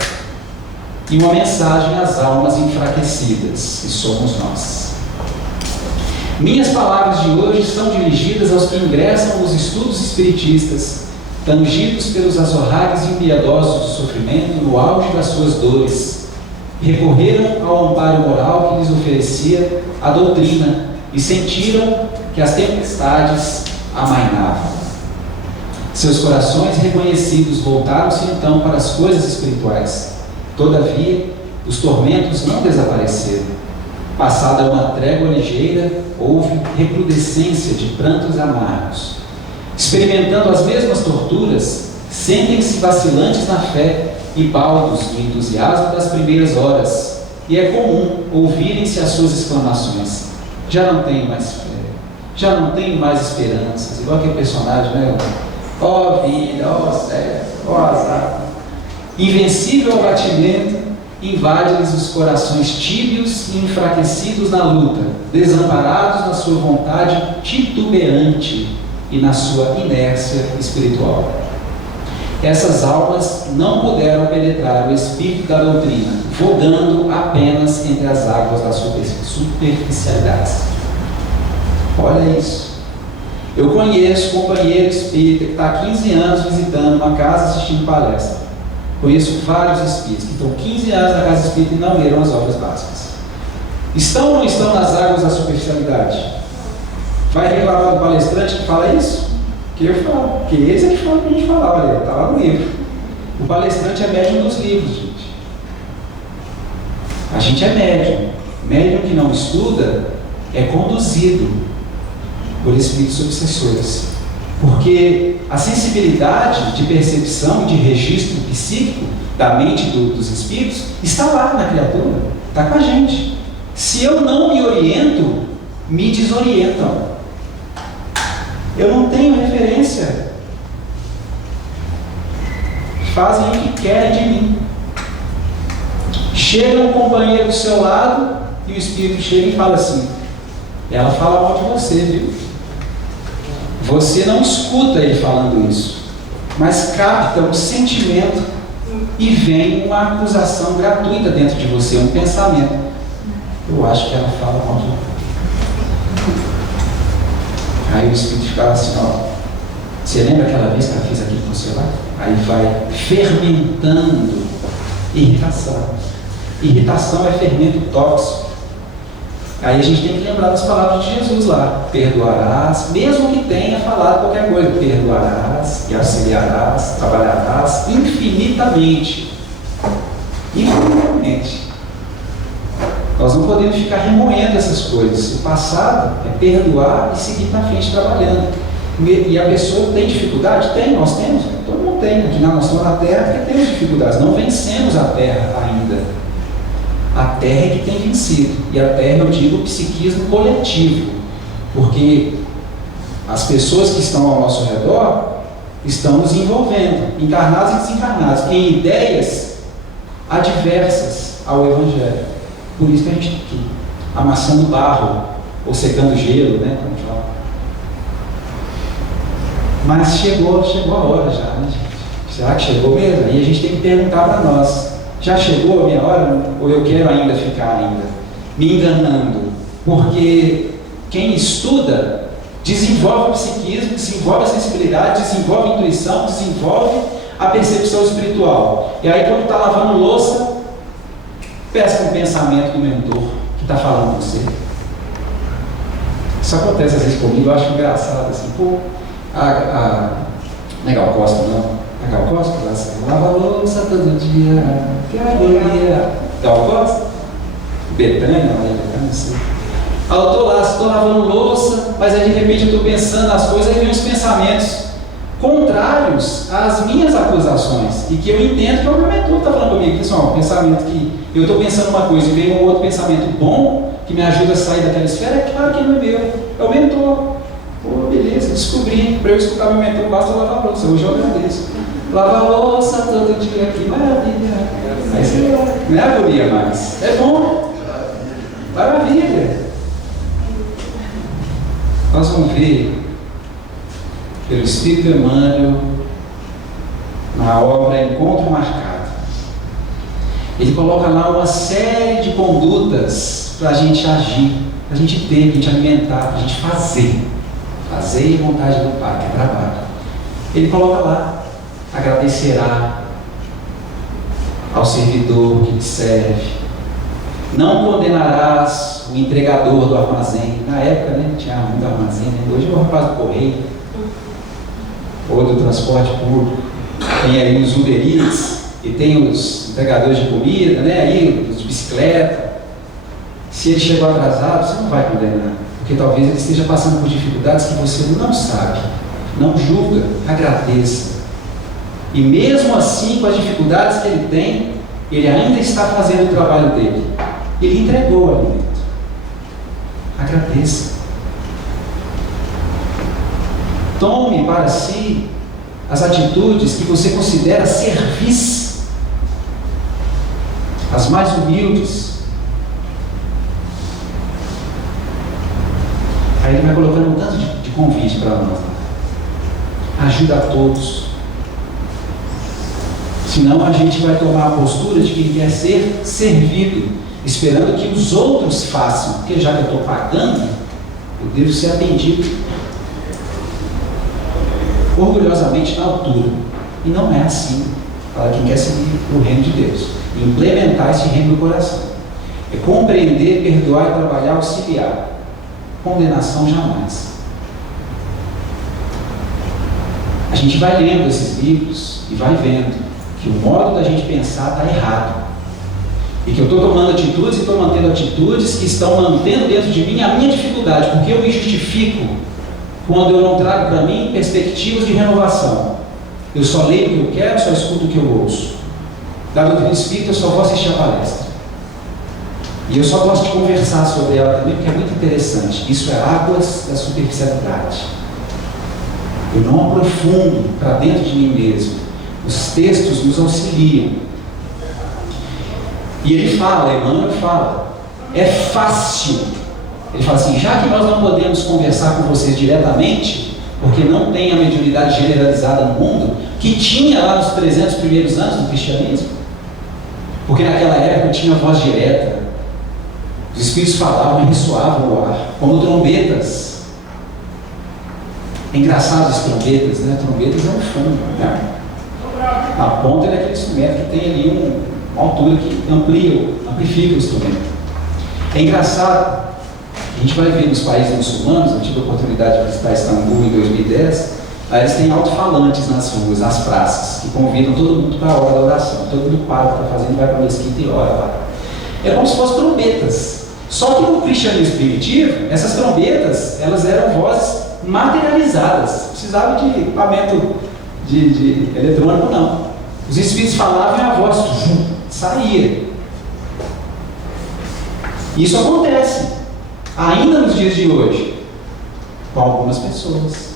e uma mensagem às almas enfraquecidas, que somos nós. Minhas palavras de hoje são dirigidas aos que ingressam nos estudos espiritistas, tangidos pelos azorragues impiedosos do sofrimento no auge das suas dores, recorreram ao amparo moral que lhes oferecia a doutrina e sentiram que as tempestades amainavam. Seus corações reconhecidos voltaram-se então para as coisas espirituais. Todavia, os tormentos não desapareceram. Passada uma trégua ligeira, houve recrudescência de prantos amargos. Experimentando as mesmas torturas, sentem-se vacilantes na fé e baldos do entusiasmo das primeiras horas, e é comum ouvirem-se as suas exclamações: já não tenho mais fé, já não tenho mais esperanças, igual aquele personagem, né? Ó vida, ó céu, ó azar. Invencível abatimento invade-lhes os corações tíbios e enfraquecidos na luta, desamparados na sua vontade titubeante e na sua inércia espiritual. Essas almas não puderam penetrar o espírito da doutrina, vogando apenas entre as águas das superficialidades. Olha isso. Eu conheço um companheiro espírita que está há 15 anos visitando uma casa assistindo palestra. Conheço vários espíritos que estão 15 anos na casa espírita e não leram as obras básicas. Estão ou não estão nas águas da superficialidade? Vai reclamar do palestrante que fala isso? Que eu falo, porque eles é que falam para a gente falar, olha, está lá no livro. O palestrante é médium dos livros, gente. A gente é médium. Médium que não estuda é conduzido por espíritos obsessores. Porque a sensibilidade de percepção e de registro psíquico da mente dos espíritos está lá na criatura, está com a gente. Se eu não me oriento, me desorientam. Eu não tenho referência. Fazem o que querem de mim. Chega um companheiro do seu lado e o espírito chega e fala assim: ela fala mal de você, viu? Você não escuta ele falando isso, mas capta o sentimento e vem uma acusação gratuita dentro de você, um pensamento. Eu acho que ela fala mal de mim. Aí o espírito ficava assim, ó, você lembra aquela vez que ela fez aquilo com você lá? Aí vai fermentando irritação. Irritação é fermento tóxico. Aí a gente tem que lembrar das palavras de Jesus lá: perdoarás, mesmo que tenha falado qualquer coisa, perdoarás e auxiliarás, trabalharás infinitamente. Infinitamente. Nós não podemos ficar remoendo essas coisas. O passado é perdoar e seguir na frente trabalhando. E a pessoa tem dificuldade? Tem, nós temos. Todo mundo tem. Nós estamos na Terra porque temos dificuldades. Não vencemos a Terra ainda. A Terra é que tem vencido. E a Terra, eu digo, o psiquismo coletivo. Porque as pessoas que estão ao nosso redor estão nos envolvendo, encarnados e desencarnados, em ideias adversas ao Evangelho. Por isso que a gente está aqui, amassando barro, ou secando gelo, né? Como fala. Mas chegou a hora já, né, gente? Será que chegou mesmo? E a gente tem que perguntar para nós: Já chegou a minha hora? Ou eu quero ainda ficar me enganando? Porque quem estuda desenvolve o psiquismo, desenvolve a sensibilidade, desenvolve a intuição, desenvolve a percepção espiritual. E aí quando está lavando louça, pesca um pensamento do mentor que está falando com você. Isso acontece às vezes comigo, eu acho engraçado assim, pô, não é Gal Costa, não. A Gal Costa, lava louça todo dia, que alegria. Gal Costa? Betânia, não sei. Eu estou lá, estou lavando louça, mas aí de repente eu estou pensando nas coisas e vem uns pensamentos contrários às minhas acusações, e que eu entendo que é o meu mentor que está falando comigo, pessoal, um pensamento que eu estou pensando uma coisa e vem um outro pensamento bom, que me ajuda a sair daquela esfera, é claro que não é meu, é o mentor. Pô, beleza, descobri, para eu escutar meu mentor basta lavar louça, hoje eu agradeço. Lavar louça todo dia aqui, maravilha. Mas não é agonia mais, é bom, maravilha. Nós vamos ver, pelo Espírito Emmanuel, na obra Encontro Marcado. Ele coloca lá uma série de condutas para a gente agir, para a gente ter, para a gente alimentar, para a gente fazer. Fazer a vontade do Pai, que é trabalho. Ele coloca lá, agradecerá ao servidor que lhe serve. Não condenarás o entregador do armazém. Na época, né, tinha muito armazém, né? Hoje é o rapaz do correio, ou do transporte público. Tem aí os Uber Eats, e tem os entregadores de comida, né? Aí os de bicicleta. Se ele chegou atrasado, você não vai condenar, porque talvez ele esteja passando por dificuldades que você não sabe. Não julga, agradeça. E mesmo assim, com as dificuldades que ele tem, ele ainda está fazendo o trabalho dele. Ele entregou o alimento. Agradeça. Tome para si as atitudes que você considera servis, as mais humildes. Aí ele vai colocando um tanto de convite para nós. Ajuda a todos. Senão a gente vai tomar a postura de quem quer ser servido, esperando que os outros façam, porque já que eu estou pagando, eu devo ser atendido orgulhosamente na altura. E não é assim para quem quer seguir o reino de Deus, implementar esse reino no coração. É compreender, perdoar e trabalhar, auxiliar. Condenação jamais. A gente vai lendo esses livros e vai vendo que o modo da gente pensar está errado. E que eu estou tomando atitudes e estou mantendo atitudes que estão mantendo dentro de mim a minha dificuldade, porque eu me justifico quando eu não trago para mim perspectivas de renovação. Eu só leio o que eu quero, só escuto o que eu ouço. Da doutrina espírita eu só vou assistir a palestra. E eu só gosto de conversar sobre ela também, porque é muito interessante. Isso é águas da superficialidade. Eu não aprofundo para dentro de mim mesmo. Os textos nos auxiliam. E ele fala, Emmanuel fala, é fácil. Ele fala assim, já que nós não podemos conversar com vocês diretamente, porque não tem a mediunidade generalizada no mundo, que tinha lá nos 300 primeiros anos do cristianismo, porque naquela época tinha voz direta, os espíritos falavam e ressoavam no ar, como trombetas. É engraçado as trombetas, né? Trombetas é um fundo, né? A ponta é aquele instrumento que tem ali uma altura que amplifica o instrumento. É engraçado, a gente vai ver nos países muçulmanos, eu tive a oportunidade de visitar Istambul em 2010, aí eles têm alto-falantes nas ruas, nas praças, que convidam todo mundo para a hora da oração. Todo mundo para o que está fazendo, vai para a mesquita e ora lá. É como se fossem trombetas. Só que no cristianismo primitivo, essas trombetas, elas eram vozes materializadas. Não precisava de equipamento de eletrônico, não. Os espíritos falavam e a voz saía. Isso acontece ainda nos dias de hoje com algumas pessoas.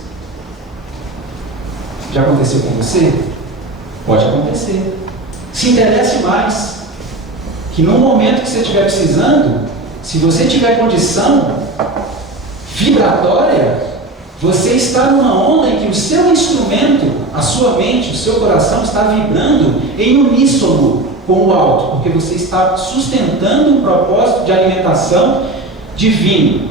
Já aconteceu com você? Pode acontecer. Se interesse mais, que no momento que você estiver precisando, se você tiver condição vibratória, você está numa onda em que o seu instrumento, a sua mente, o seu coração está vibrando em uníssono com o alto, porque você está sustentando um propósito de alimentação divino,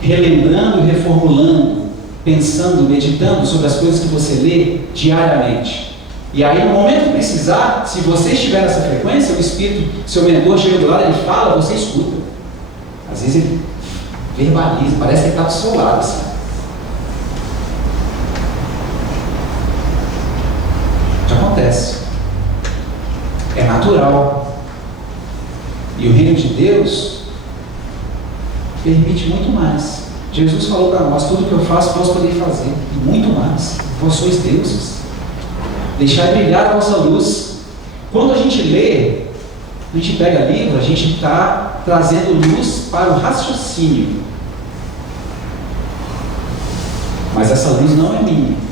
relembrando, reformulando, pensando, meditando sobre as coisas que você lê diariamente. E aí, no momento que precisar, se você estiver nessa frequência, o Espírito, seu mentor chega do lado, ele fala, você escuta. Às vezes ele verbaliza, parece que ele está do seu lado assim. Já acontece. É natural. E o reino de Deus permite muito mais. Jesus falou para nós, tudo que eu faço, posso poder fazer. E muito mais. Vós sois deuses. Deixar brilhar a nossa luz. Quando a gente lê, a gente pega livro, a gente está trazendo luz para o raciocínio. Mas essa luz não é minha.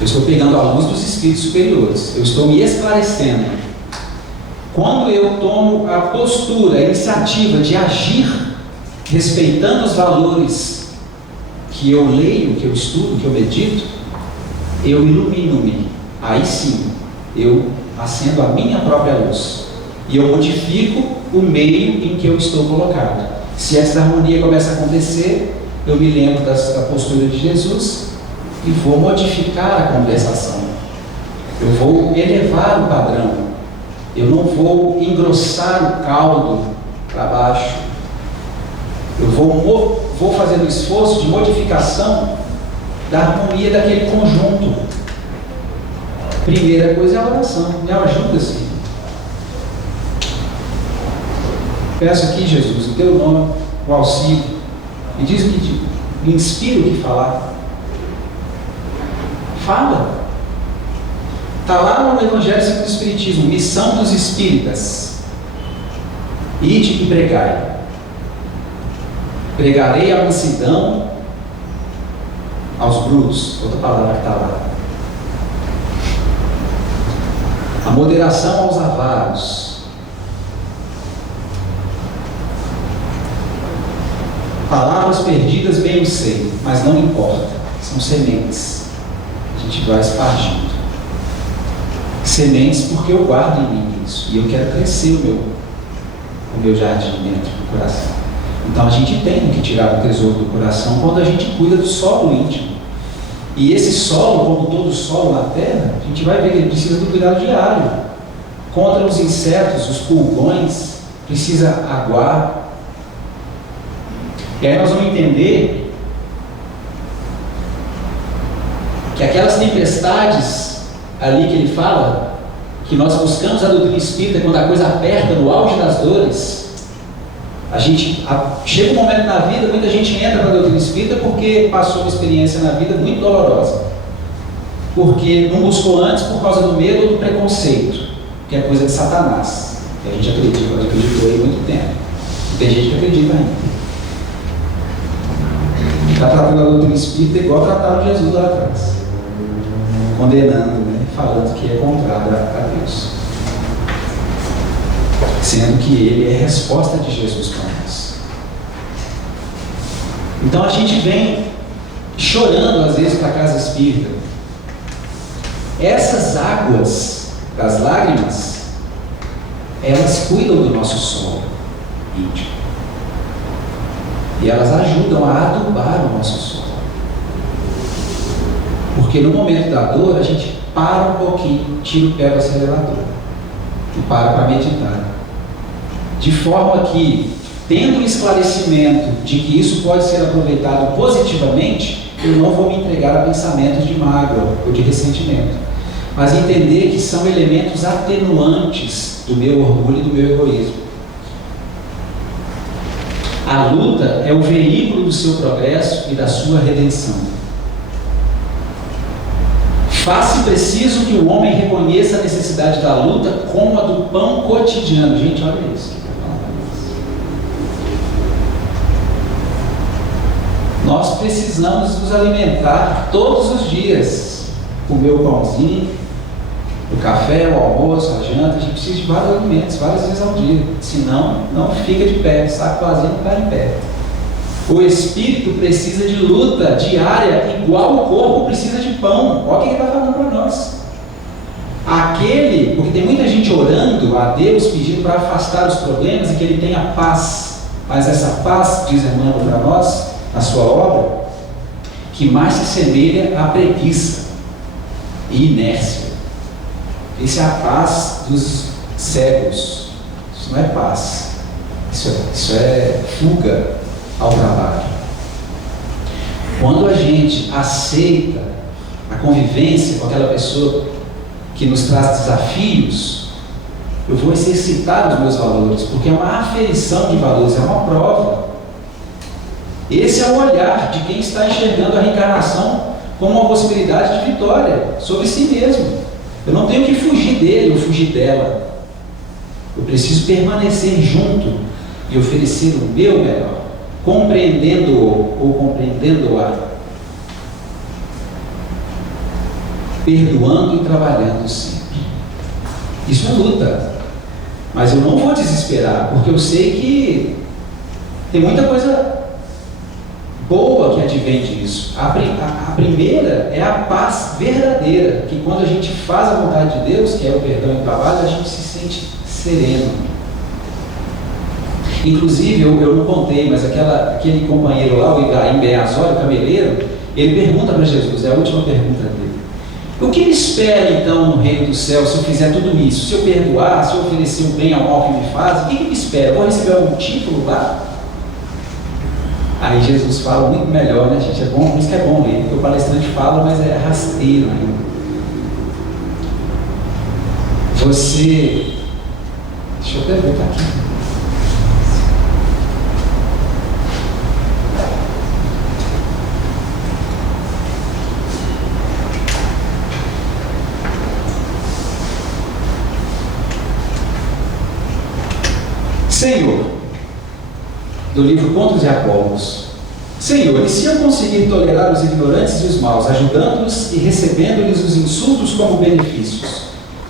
Eu estou pegando a luz dos espíritos superiores. Eu estou me esclarecendo. Quando eu tomo a postura, a iniciativa de agir, respeitando os valores que eu leio, que eu estudo, que eu medito, eu ilumino-me. Aí sim, eu acendo a minha própria luz. E eu modifico o meio em que eu estou colocado. Se essa harmonia começa a acontecer, eu me lembro da postura de Jesus e vou modificar a conversação. Eu vou elevar o padrão. Eu não vou engrossar o caldo para baixo. Eu vou fazendo o esforço de modificação da harmonia daquele conjunto. Primeira coisa é a oração. Me ajuda, Senhor. Peço aqui, Jesus, em teu nome, o auxílio. Me diz o que me inspira o que falar. Fala. Está lá no Evangelho segundo o Espiritismo, missão dos espíritas. Ide e pregai. Pregarei a mansidão aos brutos. Outra palavra que está lá. A moderação aos avaros. Palavras perdidas bem eu sei, mas não importa. São sementes. A gente vai espargindo. Sementes porque eu guardo em mim isso. E eu quero crescer o meu jardim dentro do coração. Então a gente tem que tirar o tesouro do coração quando a gente cuida do solo íntimo. E esse solo, como todo solo na terra, a gente vai ver que ele precisa do cuidado diário. Contra os insetos, os pulgões, precisa aguar. E aí nós vamos entender que aquelas tempestades ali que ele fala, que nós buscamos a doutrina espírita quando a coisa aperta no auge das dores, chega um momento na vida, muita gente entra para a doutrina espírita porque passou uma experiência na vida muito dolorosa, porque não buscou antes por causa do medo ou do preconceito, que é coisa de Satanás, que a gente acreditou aí há muito tempo, e tem gente que acredita ainda. Está tratando a doutrina espírita igual trataram Jesus lá atrás, condenando, né? Falando que é contrário a Deus, sendo que ele é a resposta de Jesus para nós. Então a gente vem chorando às vezes para a casa espírita. Essas águas das lágrimas, elas cuidam do nosso solo íntimo. E elas ajudam a adubar o nosso solo. Porque no momento da dor, a gente para um pouquinho, tira o pé do acelerador e para meditar. De forma que, tendo o esclarecimento de que isso pode ser aproveitado positivamente, eu não vou me entregar a pensamentos de mágoa ou de ressentimento, mas entender que são elementos atenuantes do meu orgulho e do meu egoísmo. A luta é o veículo do seu progresso e da sua redenção. Faz-se preciso que o homem reconheça a necessidade da luta como a do pão cotidiano. Gente, olha isso. Nós precisamos nos alimentar todos os dias. Comer o pãozinho, o café, o almoço, a janta. A gente precisa de vários alimentos, várias vezes ao dia. Senão, não fica de pé. Saco vazio não está em pé. O espírito precisa de luta diária, igual o corpo precisa de pão. Olha o que ele está falando para nós. A Porque tem muita gente orando a Deus, pedindo para afastar os problemas e que Ele tenha paz. Mas essa paz, diz Emmanuel para nós, na sua obra, que mais se semelha à preguiça e inércia. Isso é a paz dos cegos. Isso não é paz. Isso é fuga ao trabalho. Quando a gente aceita a convivência com aquela pessoa que nos traz desafios, eu vou exercitar os meus valores, porque é uma aferição de valores, é uma prova. Esse é o olhar de quem está enxergando a reencarnação como uma possibilidade de vitória sobre si mesmo. Eu não tenho que fugir dele ou fugir dela. Eu preciso permanecer junto e oferecer o meu melhor, compreendendo-o ou compreendendo-a, perdoando e trabalhando sempre. Isso é luta, mas eu não vou desesperar, porque eu sei que tem muita coisa boa que advém disso. A primeira é a paz verdadeira, que quando a gente faz a vontade de Deus, que é o perdão e o trabalho, a gente se sente sereno. Inclusive, eu não contei, mas aquele companheiro lá, o Ibrahim Ben Azor, o cameleiro, ele pergunta para Jesus, é a última pergunta dele: o que me espera então no reino do céu se eu fizer tudo isso? Se eu perdoar, se eu oferecer o bem ao mal que me faz, o que me espera? Vou receber algum título lá? Aí Jesus fala muito melhor, né, gente? É bom, por isso que é bom ler, porque o palestrante fala, mas é rasteiro ainda. Deixa eu até ver, tá aqui. Senhor, do livro Contos e Apólogos. Senhor, e se eu conseguir tolerar os ignorantes e os maus, ajudando-os e recebendo-lhes os insultos como benefícios,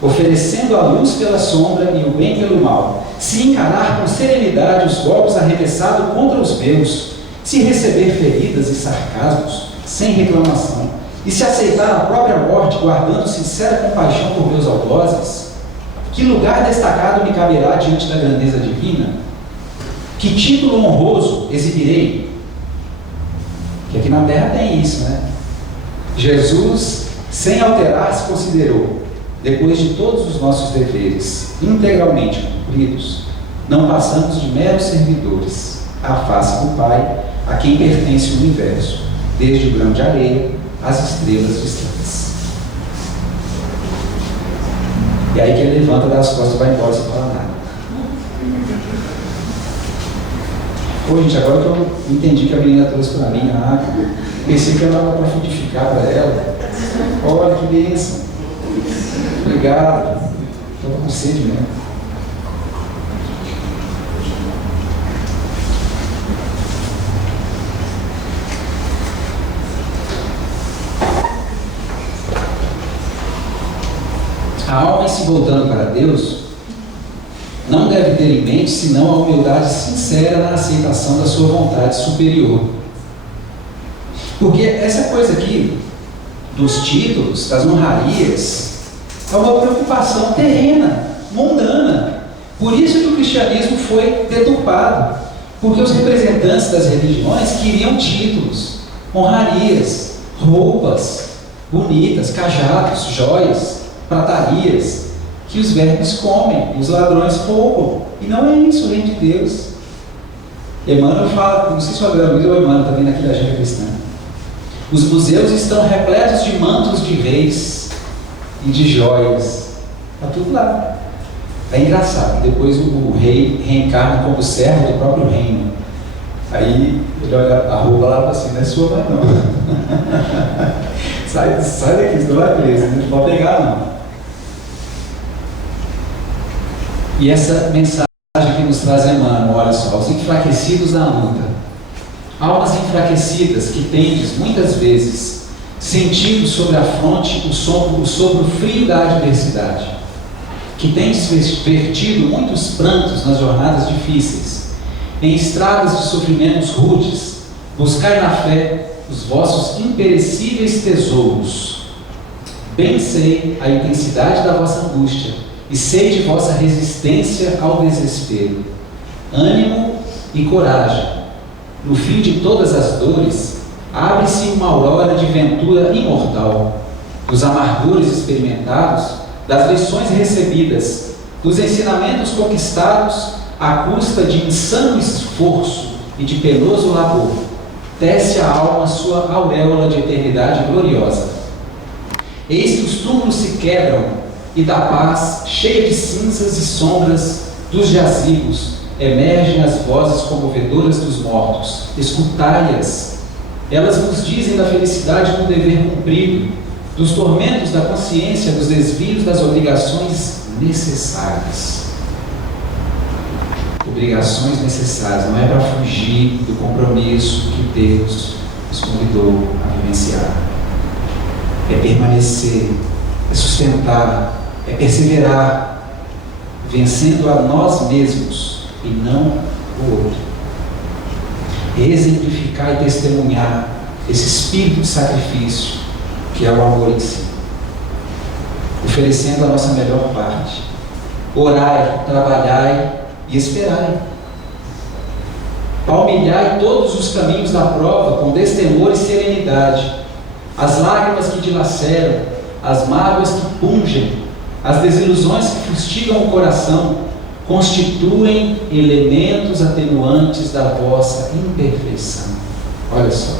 oferecendo a luz pela sombra e o bem pelo mal, se encarar com serenidade os golpes arremessados contra os meus, se receber feridas e sarcasmos, sem reclamação, e se aceitar a própria morte, guardando sincera compaixão por meus algozes, que lugar destacado me caberá diante da grandeza divina? Que título honroso exibirei? Que aqui na terra tem isso, né? Jesus, sem alterar, se considerou, depois de todos os nossos deveres integralmente cumpridos, não passamos de meros servidores, à face do Pai, a quem pertence o universo, desde o grão de areia às estrelas distantes. E aí que ele levanta das costas e vai embora sem falar nada. Pô, gente, agora que eu entendi que a menina trouxe para mim a água, pensei que ela era para frutificar para ela. Olha que bênção. Obrigado. Estou com sede mesmo. A alma, em se voltando para Deus, não deve ter em mente senão a humildade sincera na aceitação da sua vontade superior. Porque essa coisa aqui, dos títulos, das honrarias, é uma preocupação terrena, mundana. Por isso que o cristianismo foi deturpado. Porque os representantes das religiões queriam títulos, honrarias, roupas bonitas, cajados, joias, pratarias, que os vermes comem, os ladrões roubam. E não é isso o reino de Deus. Emmanuel fala, não sei se o Adriano ou o Emmanuel está vendo aqui da Agenda Cristã. Os museus estão repletos de mantos de reis e de joias. Está tudo lá. É engraçado. Depois o rei reencarna como servo do próprio reino. Aí ele olha a roupa lá e fala assim: não é sua mais não. sai daqui, você não vai preso, não pode pegar não. E essa mensagem que nos traz Emmanuel, olha só: os enfraquecidos na luta, almas enfraquecidas que tendes muitas vezes sentido sobre a fronte o sopro frio da adversidade, que tendes vertido muitos prantos nas jornadas difíceis, em estradas de sofrimentos rudes, buscai na fé os vossos imperecíveis tesouros. Bem sei a intensidade da vossa angústia, e sei de vossa resistência ao desespero. Ânimo e coragem. No fim de todas as dores, abre-se uma aurora de ventura imortal. Dos amargores experimentados, das lições recebidas, dos ensinamentos conquistados à custa de insano esforço e de penoso labor, tece a alma sua auréola de eternidade gloriosa. Eis que os túmulos se quebram, e da paz, cheia de cinzas e sombras, dos jazigos, emergem as vozes comovedoras dos mortos. Escutai-as. Elas vos dizem da felicidade do dever cumprido, dos tormentos da consciência, dos desvios das obrigações necessárias. Obrigações necessárias, não é para fugir do compromisso que Deus nos convidou a vivenciar. É permanecer, é sustentar, é perseverar, vencendo a nós mesmos e não o outro. Exemplificar e testemunhar esse espírito de sacrifício que é o amor em si, oferecendo a nossa melhor parte. Orai, trabalhai e esperai. Palmilhai todos os caminhos da prova com destemor e serenidade. As lágrimas que dilaceram, as mágoas que pungem, as desilusões que fustigam o coração, constituem elementos atenuantes da vossa imperfeição. Olha só,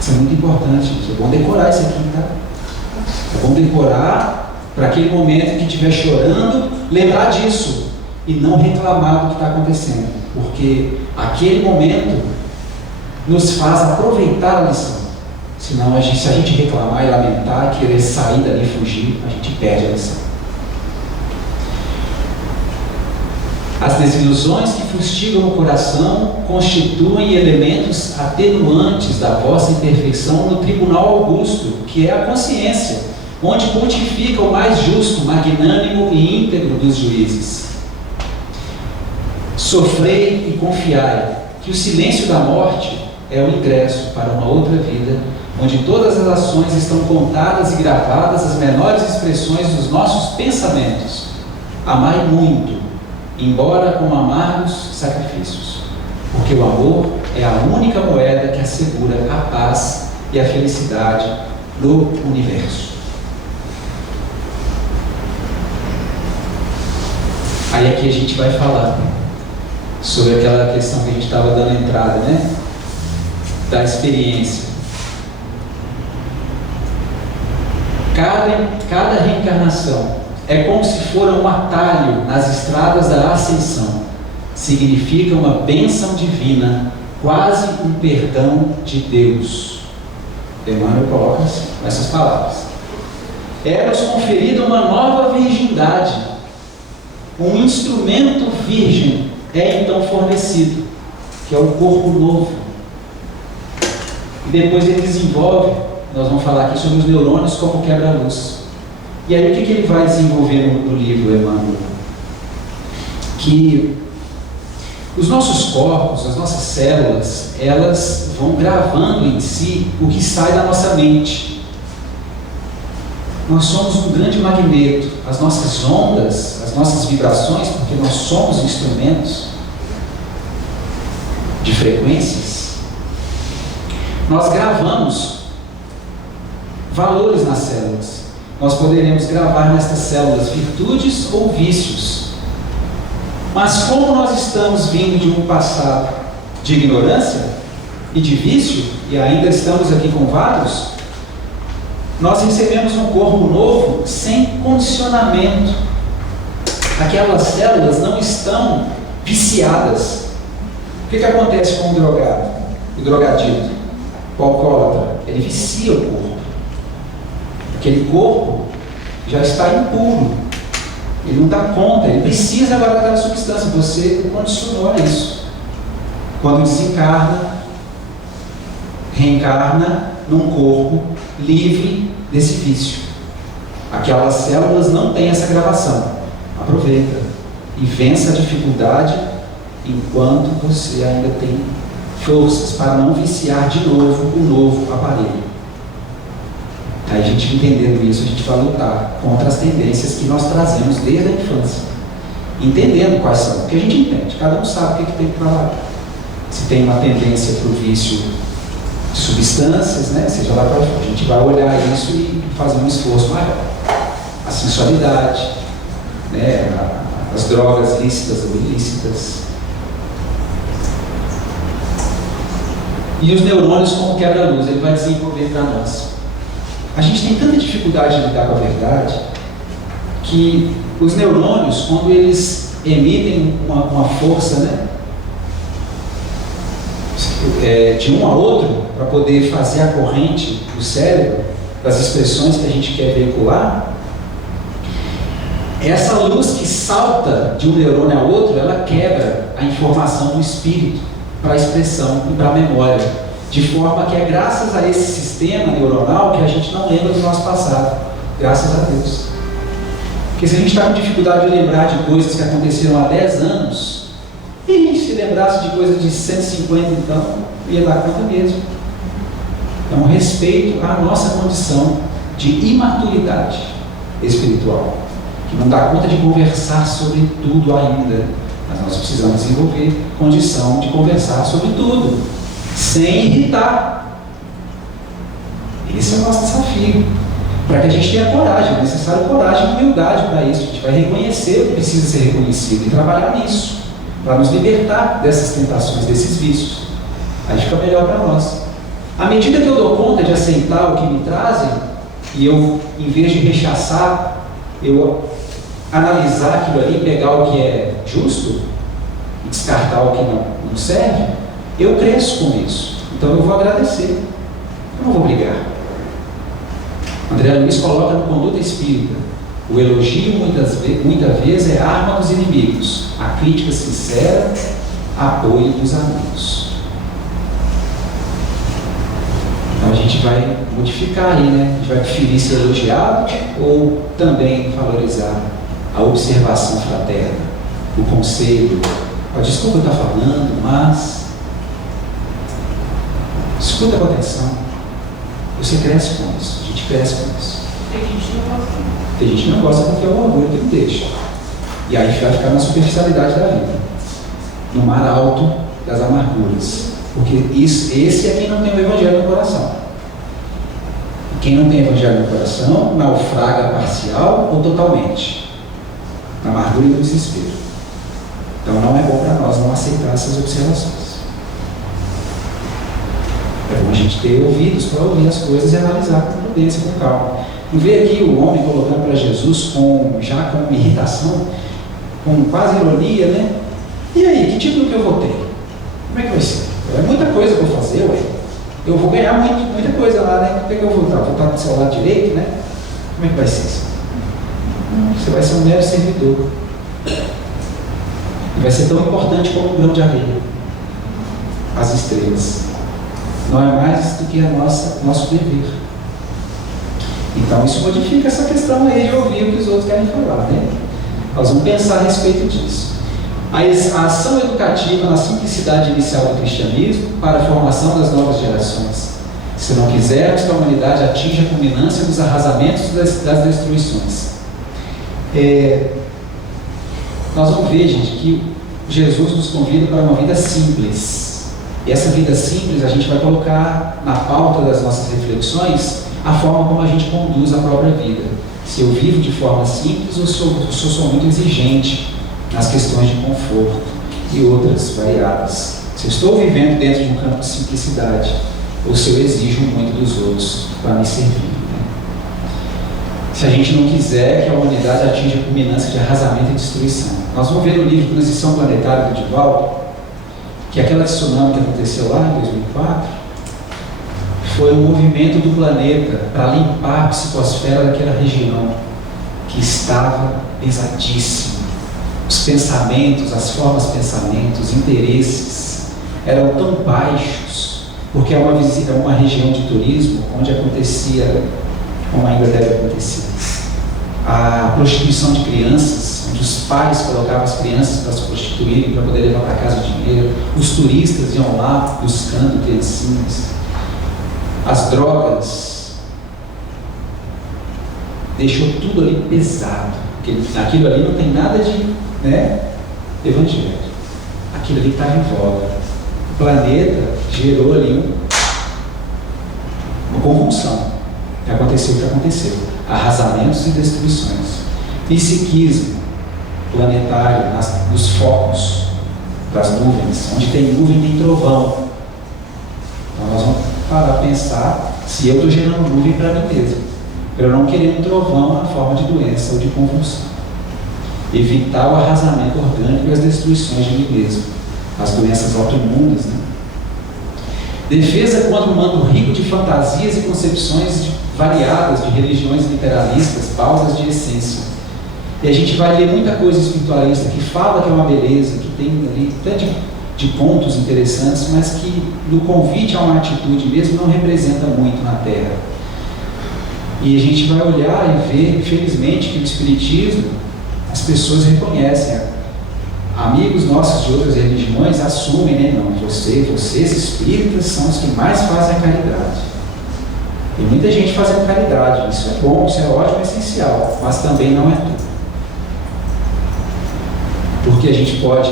isso é muito importante, gente. É bom decorar isso aqui, tá? É bom decorar para aquele momento que estiver chorando, lembrar disso e não reclamar do que está acontecendo, porque aquele momento nos faz aproveitar a lição. Senão, se a gente reclamar e lamentar, querer sair dali e fugir, a gente perde a lição. As desilusões que fustigam o coração constituem elementos atenuantes da vossa imperfeição no tribunal augusto, que é a consciência, onde pontifica o mais justo, magnânimo e íntegro dos juízes. Sofrei e confiai que o silêncio da morte é o ingresso para uma outra vida, onde todas as ações estão contadas e gravadas as menores expressões dos nossos pensamentos. Amai muito, embora com amargos sacrifícios, porque o amor é a única moeda que assegura a paz e a felicidade no universo. Aí aqui a gente vai falar sobre aquela questão que a gente estava dando entrada, né? Da experiência. Cada reencarnação é como se fora um atalho nas estradas da ascensão. Significa uma bênção divina, quase um perdão de Deus. Emmanuel coloca assim, com essas palavras. É-nos conferida uma nova virgindade. Um instrumento virgem é então fornecido, que é o corpo novo. E depois ele desenvolve, nós vamos falar aqui sobre os neurônios como quebra-luz. E aí o que ele vai desenvolver no livro, Emmanuel? Que os nossos corpos, as nossas células, elas vão gravando em si o que sai da nossa mente. Nós somos um grande magneto. As nossas ondas, as nossas vibrações, porque nós somos instrumentos de frequências, nós gravamos valores nas células. Nós poderemos gravar nestas células virtudes ou vícios. Mas como nós estamos vindo de um passado de ignorância e de vício, e ainda estamos aqui com vários, nós recebemos um corpo novo sem condicionamento. Aquelas células não estão viciadas. O que acontece com o drogado? O drogadito, o alcoólatra, ele vicia o corpo. Aquele corpo já está impuro, ele não dá conta, ele precisa agora daquela substância, você o condicionou a isso. Quando desencarna, reencarna num corpo livre desse vício. Aquelas células não têm essa gravação. Aproveita e vença a dificuldade enquanto você ainda tem forças para não viciar de novo o novo aparelho. Aí a gente entendendo isso, a gente vai lutar contra as tendências que nós trazemos desde a infância. Entendendo quais são, porque a gente entende, cada um sabe o que tem que trabalhar. Se tem uma tendência para o vício de substâncias, né, seja lá qual for, a gente vai olhar isso e fazer um esforço maior. A sensualidade, né, as drogas lícitas ou ilícitas. E os neurônios como quebra-luz, ele vai desenvolver para nós. A gente tem tanta dificuldade de lidar com a verdade que os neurônios, quando eles emitem uma força, né, de um a outro, para poder fazer a corrente do cérebro, das expressões que a gente quer veicular, essa luz que salta de um neurônio a outro, ela quebra a informação do espírito para a expressão e para a memória, de forma que é graças a esse sistema neuronal que a gente não lembra do nosso passado, graças a Deus. Porque se a gente está com dificuldade de lembrar de coisas que aconteceram há 10 anos, e se lembrasse de coisas de 150, então, ia dar conta mesmo. Então, respeito à nossa condição de imaturidade espiritual, que não dá conta de conversar sobre tudo ainda, mas nós precisamos desenvolver condição de conversar sobre tudo, sem irritar. Esse é o nosso desafio. Para que a gente tenha coragem, é necessário coragem e humildade para isso. A gente vai reconhecer o que precisa ser reconhecido e trabalhar nisso, para nos libertar dessas tentações, desses vícios. Aí fica melhor para nós. À medida que eu dou conta de aceitar o que me trazem, e eu, em vez de rechaçar, eu analisar aquilo ali, pegar o que é justo e descartar o que não serve, eu cresço com isso. Então eu vou agradecer, eu não vou brigar. André Luiz coloca no Conduta Espírita: o elogio muitas vezes é arma dos inimigos, a crítica sincera, apoio dos amigos. Então a gente vai modificar aí, né? A gente vai preferir ser elogiado ou também valorizar a observação fraterna, o conselho. Desculpa eu estar falando, mas escuta com atenção. Você cresce com isso, a gente cresce com isso. Tem gente que não gosta porque é um orgulho que não deixa. E aí a gente vai ficar na superficialidade da vida, no mar alto das amarguras. Porque esse é quem não tem o Evangelho no coração. E quem não tem o Evangelho no coração naufraga parcial ou totalmente, na amargura e no desespero. Então não é bom para nós não aceitar essas observações. É bom a gente ter ouvidos para ouvir as coisas e analisar com prudência, com calma. E ver aqui o homem colocando para Jesus já com irritação, com quase ironia, né? E aí, que título que eu vou ter? Como é que vai ser? É muita coisa para fazer, ué. Eu vou ganhar muita coisa lá, né? Como é que eu vou estar? Vou estar do seu lado direito, né? Como é que vai ser isso? Você vai ser um mero servidor. E vai ser tão importante como um grão de areia. As estrelas. Não é mais do que nosso dever. Então isso modifica essa questão aí de ouvir o que os outros querem falar, né? Nós vamos pensar a respeito disso. A ação educativa na simplicidade inicial do cristianismo para a formação das novas gerações. Se não quisermos que a humanidade atinja a culminância dos arrasamentos das destruições. Nós vamos ver, gente, que Jesus nos convida para uma vida simples. E essa vida simples a gente vai colocar na pauta das nossas reflexões a forma como a gente conduz a própria vida. Se eu vivo de forma simples ou se eu sou muito exigente nas questões de conforto e outras variáveis. Se eu estou vivendo dentro de um campo de simplicidade ou se eu exijo muito dos outros para me servir. Né? Se a gente não quiser que a humanidade atinja a culminância de arrasamento e destruição. Nós vamos ver no livro Transição Planetária do Divaldo que aquela tsunami que aconteceu lá em 2004 foi um movimento do planeta para limpar a psicosfera daquela região que estava pesadíssima. Os pensamentos, as formas de pensamento, os interesses eram tão baixos, porque é uma região de turismo onde acontecia, como ainda deve acontecer, a prostituição de crianças, onde os pais colocavam as crianças para se prostituírem, para poder levar para casa o dinheiro, os turistas iam lá buscando criancinhas, as drogas, deixou tudo ali pesado, porque aquilo ali não tem nada de, evangelho. Aquilo ali estava em voga. O planeta gerou ali uma convulsão. E aconteceu o que aconteceu. Arrasamentos e destruições. Psiquismo planetário, nos focos das nuvens. Onde tem nuvem, tem trovão. Então nós vamos parar a pensar se eu estou gerando nuvem para mim mesmo, para eu não querer um trovão na forma de doença ou de convulsão. Evitar o arrasamento orgânico e as destruições de mim mesmo, as doenças autoimunes. Defesa contra um mundo rico de fantasias e concepções variadas de religiões literalistas, pausas de essência. E a gente vai ler muita coisa espiritualista que fala que é uma beleza, que tem ali tanto de pontos interessantes, mas que no convite a uma atitude mesmo não representa muito na Terra. E a gente vai olhar e ver, infelizmente, que o Espiritismo, as pessoas reconhecem. Amigos nossos de outras religiões assumem, não, vocês espíritas são os que mais fazem a caridade. Tem muita gente fazendo caridade, isso é bom, isso é ótimo, é essencial, mas também não é tudo. Porque a gente pode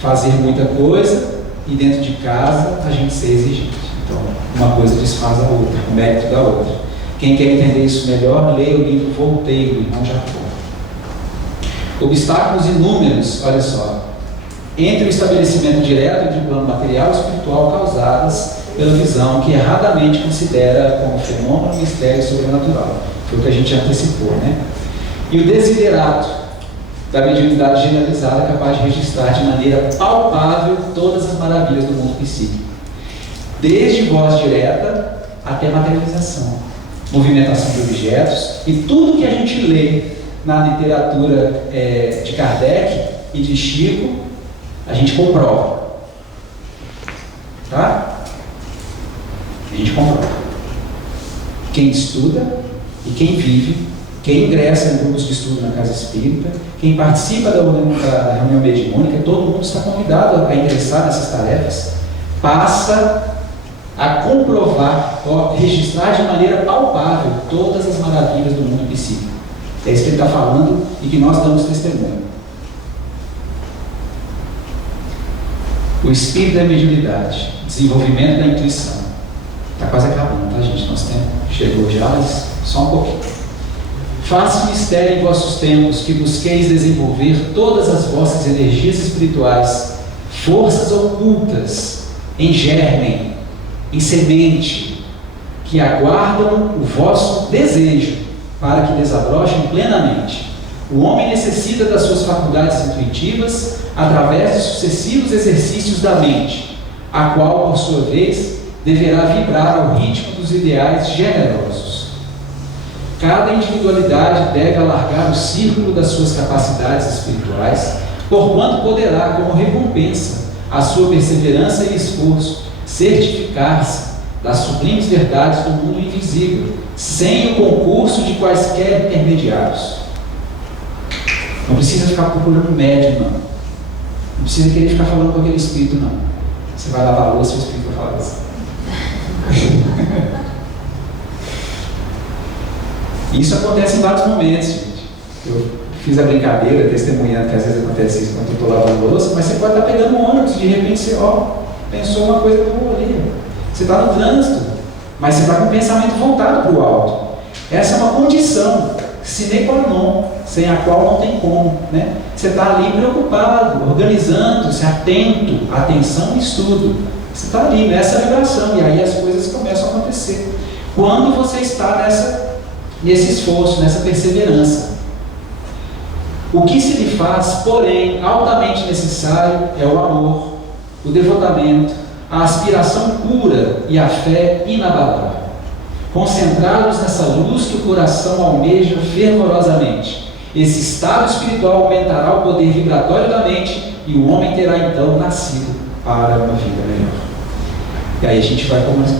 fazer muita coisa e dentro de casa a gente ser exigente. Então, uma coisa desfaz a outra, o mérito da outra. Quem quer entender isso melhor, leia o livro Voltaire, do irmão Jacó. Obstáculos inúmeros, olha só, entre o estabelecimento direto de um plano material e espiritual causadas pela visão que erradamente considera como fenômeno, mistério sobrenatural. Foi o que a gente antecipou, E o desiderato da mediunidade generalizada capaz de registrar de maneira palpável todas as maravilhas do mundo psíquico, desde voz direta até materialização, movimentação de objetos e tudo que a gente lê na literatura de Kardec e de Chico, a gente comprova, tá? A gente comprova. Quem estuda e quem vive, quem ingressa em grupos de estudo na casa espírita, quem participa da reunião mediúnica, todo mundo está convidado a ingressar nessas tarefas, passa a comprovar, registrar de maneira palpável todas as maravilhas do mundo psíquico. É isso que ele está falando e que nós damos testemunho. O espírito da mediunidade, desenvolvimento da intuição. Está quase acabando, tá, gente? Nosso tempo chegou já, mas só um pouquinho. Faça mistério em vossos tempos, que busqueis desenvolver todas as vossas energias espirituais, forças ocultas, em germen, em semente, que aguardam o vosso desejo, para que desabrochem plenamente. O homem necessita das suas faculdades intuitivas, através de sucessivos exercícios da mente, a qual, por sua vez, deverá vibrar ao ritmo dos ideais generosos. Cada individualidade deve alargar o círculo das suas capacidades espirituais, porquanto poderá, como recompensa, a sua perseverança e esforço, certificar-se das sublimes verdades do mundo invisível, sem o concurso de quaisquer intermediários. Não precisa ficar procurando médium, não. Não precisa querer ficar falando com aquele espírito, não. Você vai lavar a louça e o espírito vai falar isso. Isso acontece em vários momentos, gente. Eu fiz a brincadeira, testemunhando que às vezes acontece isso quando eu estou lavando louça, mas você pode estar pegando um ônibus, de repente você pensou uma coisa boa ali. Você está no trânsito, mas você está com o pensamento voltado para o alto. Essa é uma condição sine qua non, sem a qual não tem como. Você está ali preocupado, organizando-se, atento, atenção e estudo. Você está ali nessa vibração, e aí as coisas começam a acontecer. Quando você está nesse esforço, nessa perseverança. O que se lhe faz, porém, altamente necessário é o amor, o devotamento, a aspiração pura e a fé inabalável. Concentrados nessa luz que o coração almeja fervorosamente, esse estado espiritual aumentará o poder vibratório da mente e o homem terá então nascido para uma vida melhor. E aí a gente vai começar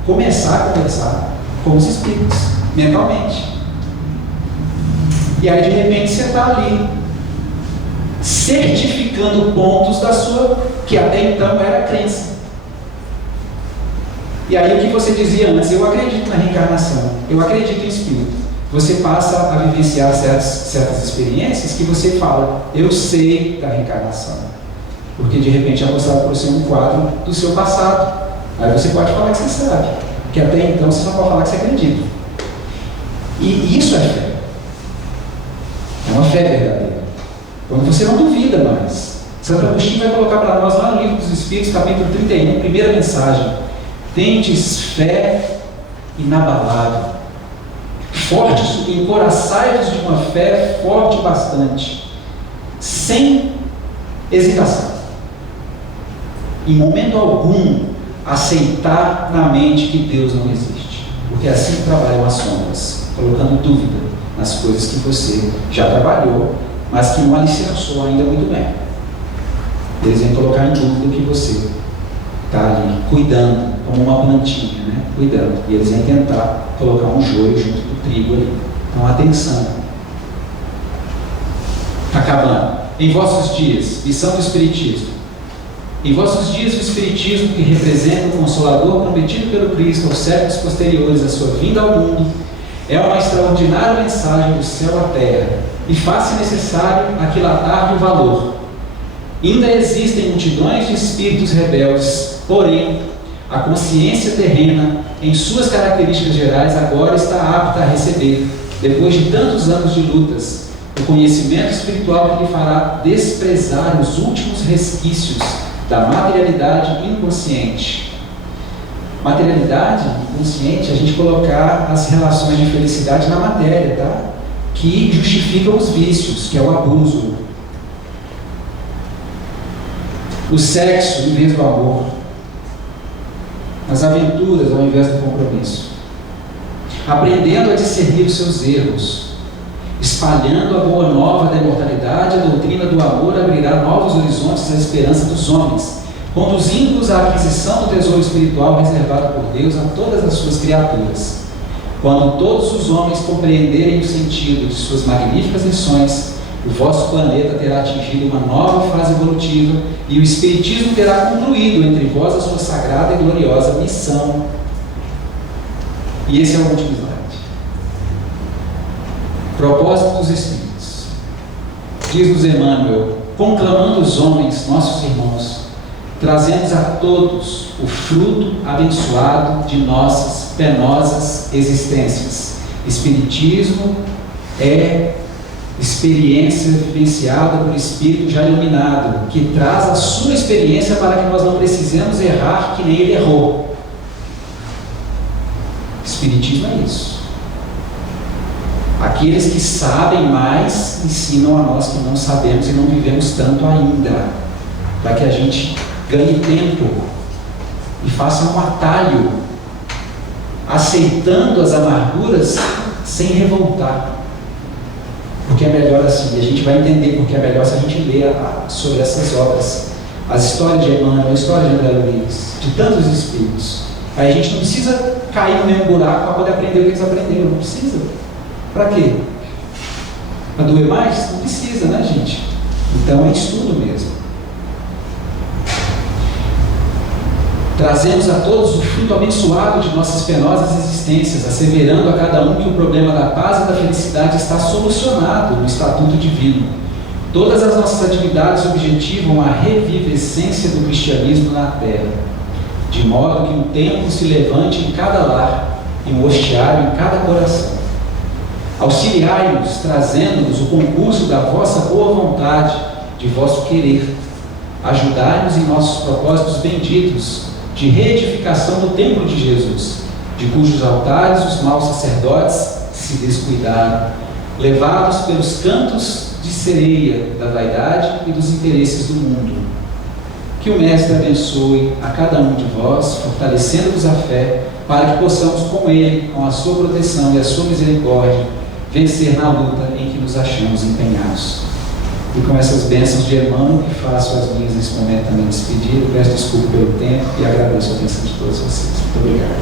a conversar com os espíritos, mentalmente. E aí de repente você está ali, certificando pontos da sua, que até então era crença. E aí o que você dizia antes, eu acredito na reencarnação, eu acredito em espírito. Você passa a vivenciar certas experiências que você fala, eu sei da reencarnação. Porque de repente é mostrado para você um quadro do seu passado. Aí você pode falar que você sabe, que até então você só pode falar que você acredita. E isso é fé. É uma fé verdadeira. Quando você não duvida mais. Santo Agostinho vai colocar para nós lá no Livro dos Espíritos, capítulo 31, primeira mensagem. Tendes fé inabalável, fortes, encoraçai-vos de uma fé forte bastante, sem hesitação. Em momento algum, aceitar na mente que Deus não existe, porque assim trabalham as sombras, colocando dúvida nas coisas que você já trabalhou, mas que não alicerçou ainda muito bem. Eles vêm colocar em dúvida o que você está ali cuidando, como uma plantinha, né? Cuidando. E eles vêm tentar colocar um joio junto do trigo ali. Então, atenção. Acabando. Em vossos dias, lição do Espiritismo. Em vossos dias, o Espiritismo, que representa o Consolador prometido pelo Cristo aos séculos posteriores à sua vinda ao mundo, é uma extraordinária mensagem do céu à terra, e faz-se necessário aquilatar-lhe o valor. Ainda existem multidões de espíritos rebeldes, porém, a consciência terrena, em suas características gerais, agora está apta a receber, depois de tantos anos de lutas, o conhecimento espiritual que lhe fará desprezar os últimos resquícios da materialidade inconsciente. Materialidade inconsciente, a gente colocar as relações de felicidade na matéria, tá? Que justificam os vícios, que é o abuso. O sexo em vez do amor. As aventuras ao invés do compromisso. Aprendendo a discernir os seus erros. Espalhando a boa nova da imortalidade, a doutrina do amor abrirá novos horizontes à esperança dos homens, conduzindo-os à aquisição do tesouro espiritual reservado por Deus a todas as suas criaturas. Quando todos os homens compreenderem o sentido de suas magníficas lições, o vosso planeta terá atingido uma nova fase evolutiva e o Espiritismo terá concluído entre vós a sua sagrada e gloriosa missão. E esse é o último slide. Propósito dos Espíritos. Diz-nos Emmanuel, conclamando os homens, nossos irmãos, trazemos a todos o fruto abençoado de nossas penosas existências. Espiritismo é experiência vivenciada por espírito já iluminado, que traz a sua experiência para que nós não precisemos errar que nem ele errou. Espiritismo é isso. Aqueles que sabem mais ensinam a nós que não sabemos e não vivemos tanto ainda, para que a gente ganhe tempo e faça um atalho, aceitando as amarguras sem revoltar. Porque é melhor assim, e a gente vai entender porque é melhor se a gente ler sobre essas obras, as histórias de Emmanuel, a história de André Luiz, de tantos espíritos. Aí a gente não precisa cair no mesmo buraco para poder aprender o que eles aprenderam, não precisa. Para quê? Para doer mais? Não precisa, né, gente? Então é estudo mesmo. Trazemos a todos o fruto abençoado de nossas penosas existências, asseverando a cada um que o problema da paz e da felicidade está solucionado no Estatuto Divino. Todas as nossas atividades objetivam a revivescência do cristianismo na terra, de modo que um templo se levante em cada lar e um hostiário em cada coração. Auxiliai-nos, trazendo-nos o concurso da vossa boa vontade, de vosso querer. Ajudai-nos em nossos propósitos benditos, de reedificação do templo de Jesus, de cujos altares os maus sacerdotes se descuidaram, levados pelos cantos de sereia da vaidade e dos interesses do mundo. Que o Mestre abençoe a cada um de vós, fortalecendo-vos a fé, para que possamos com Ele, com a sua proteção e a sua misericórdia, vencer na luta em que nos achamos empenhados. E com essas bênçãos de Emmanuel, que faço as minhas nesse momento também despedido, peço desculpa pelo tempo e agradeço a atenção de todos vocês. Muito obrigado.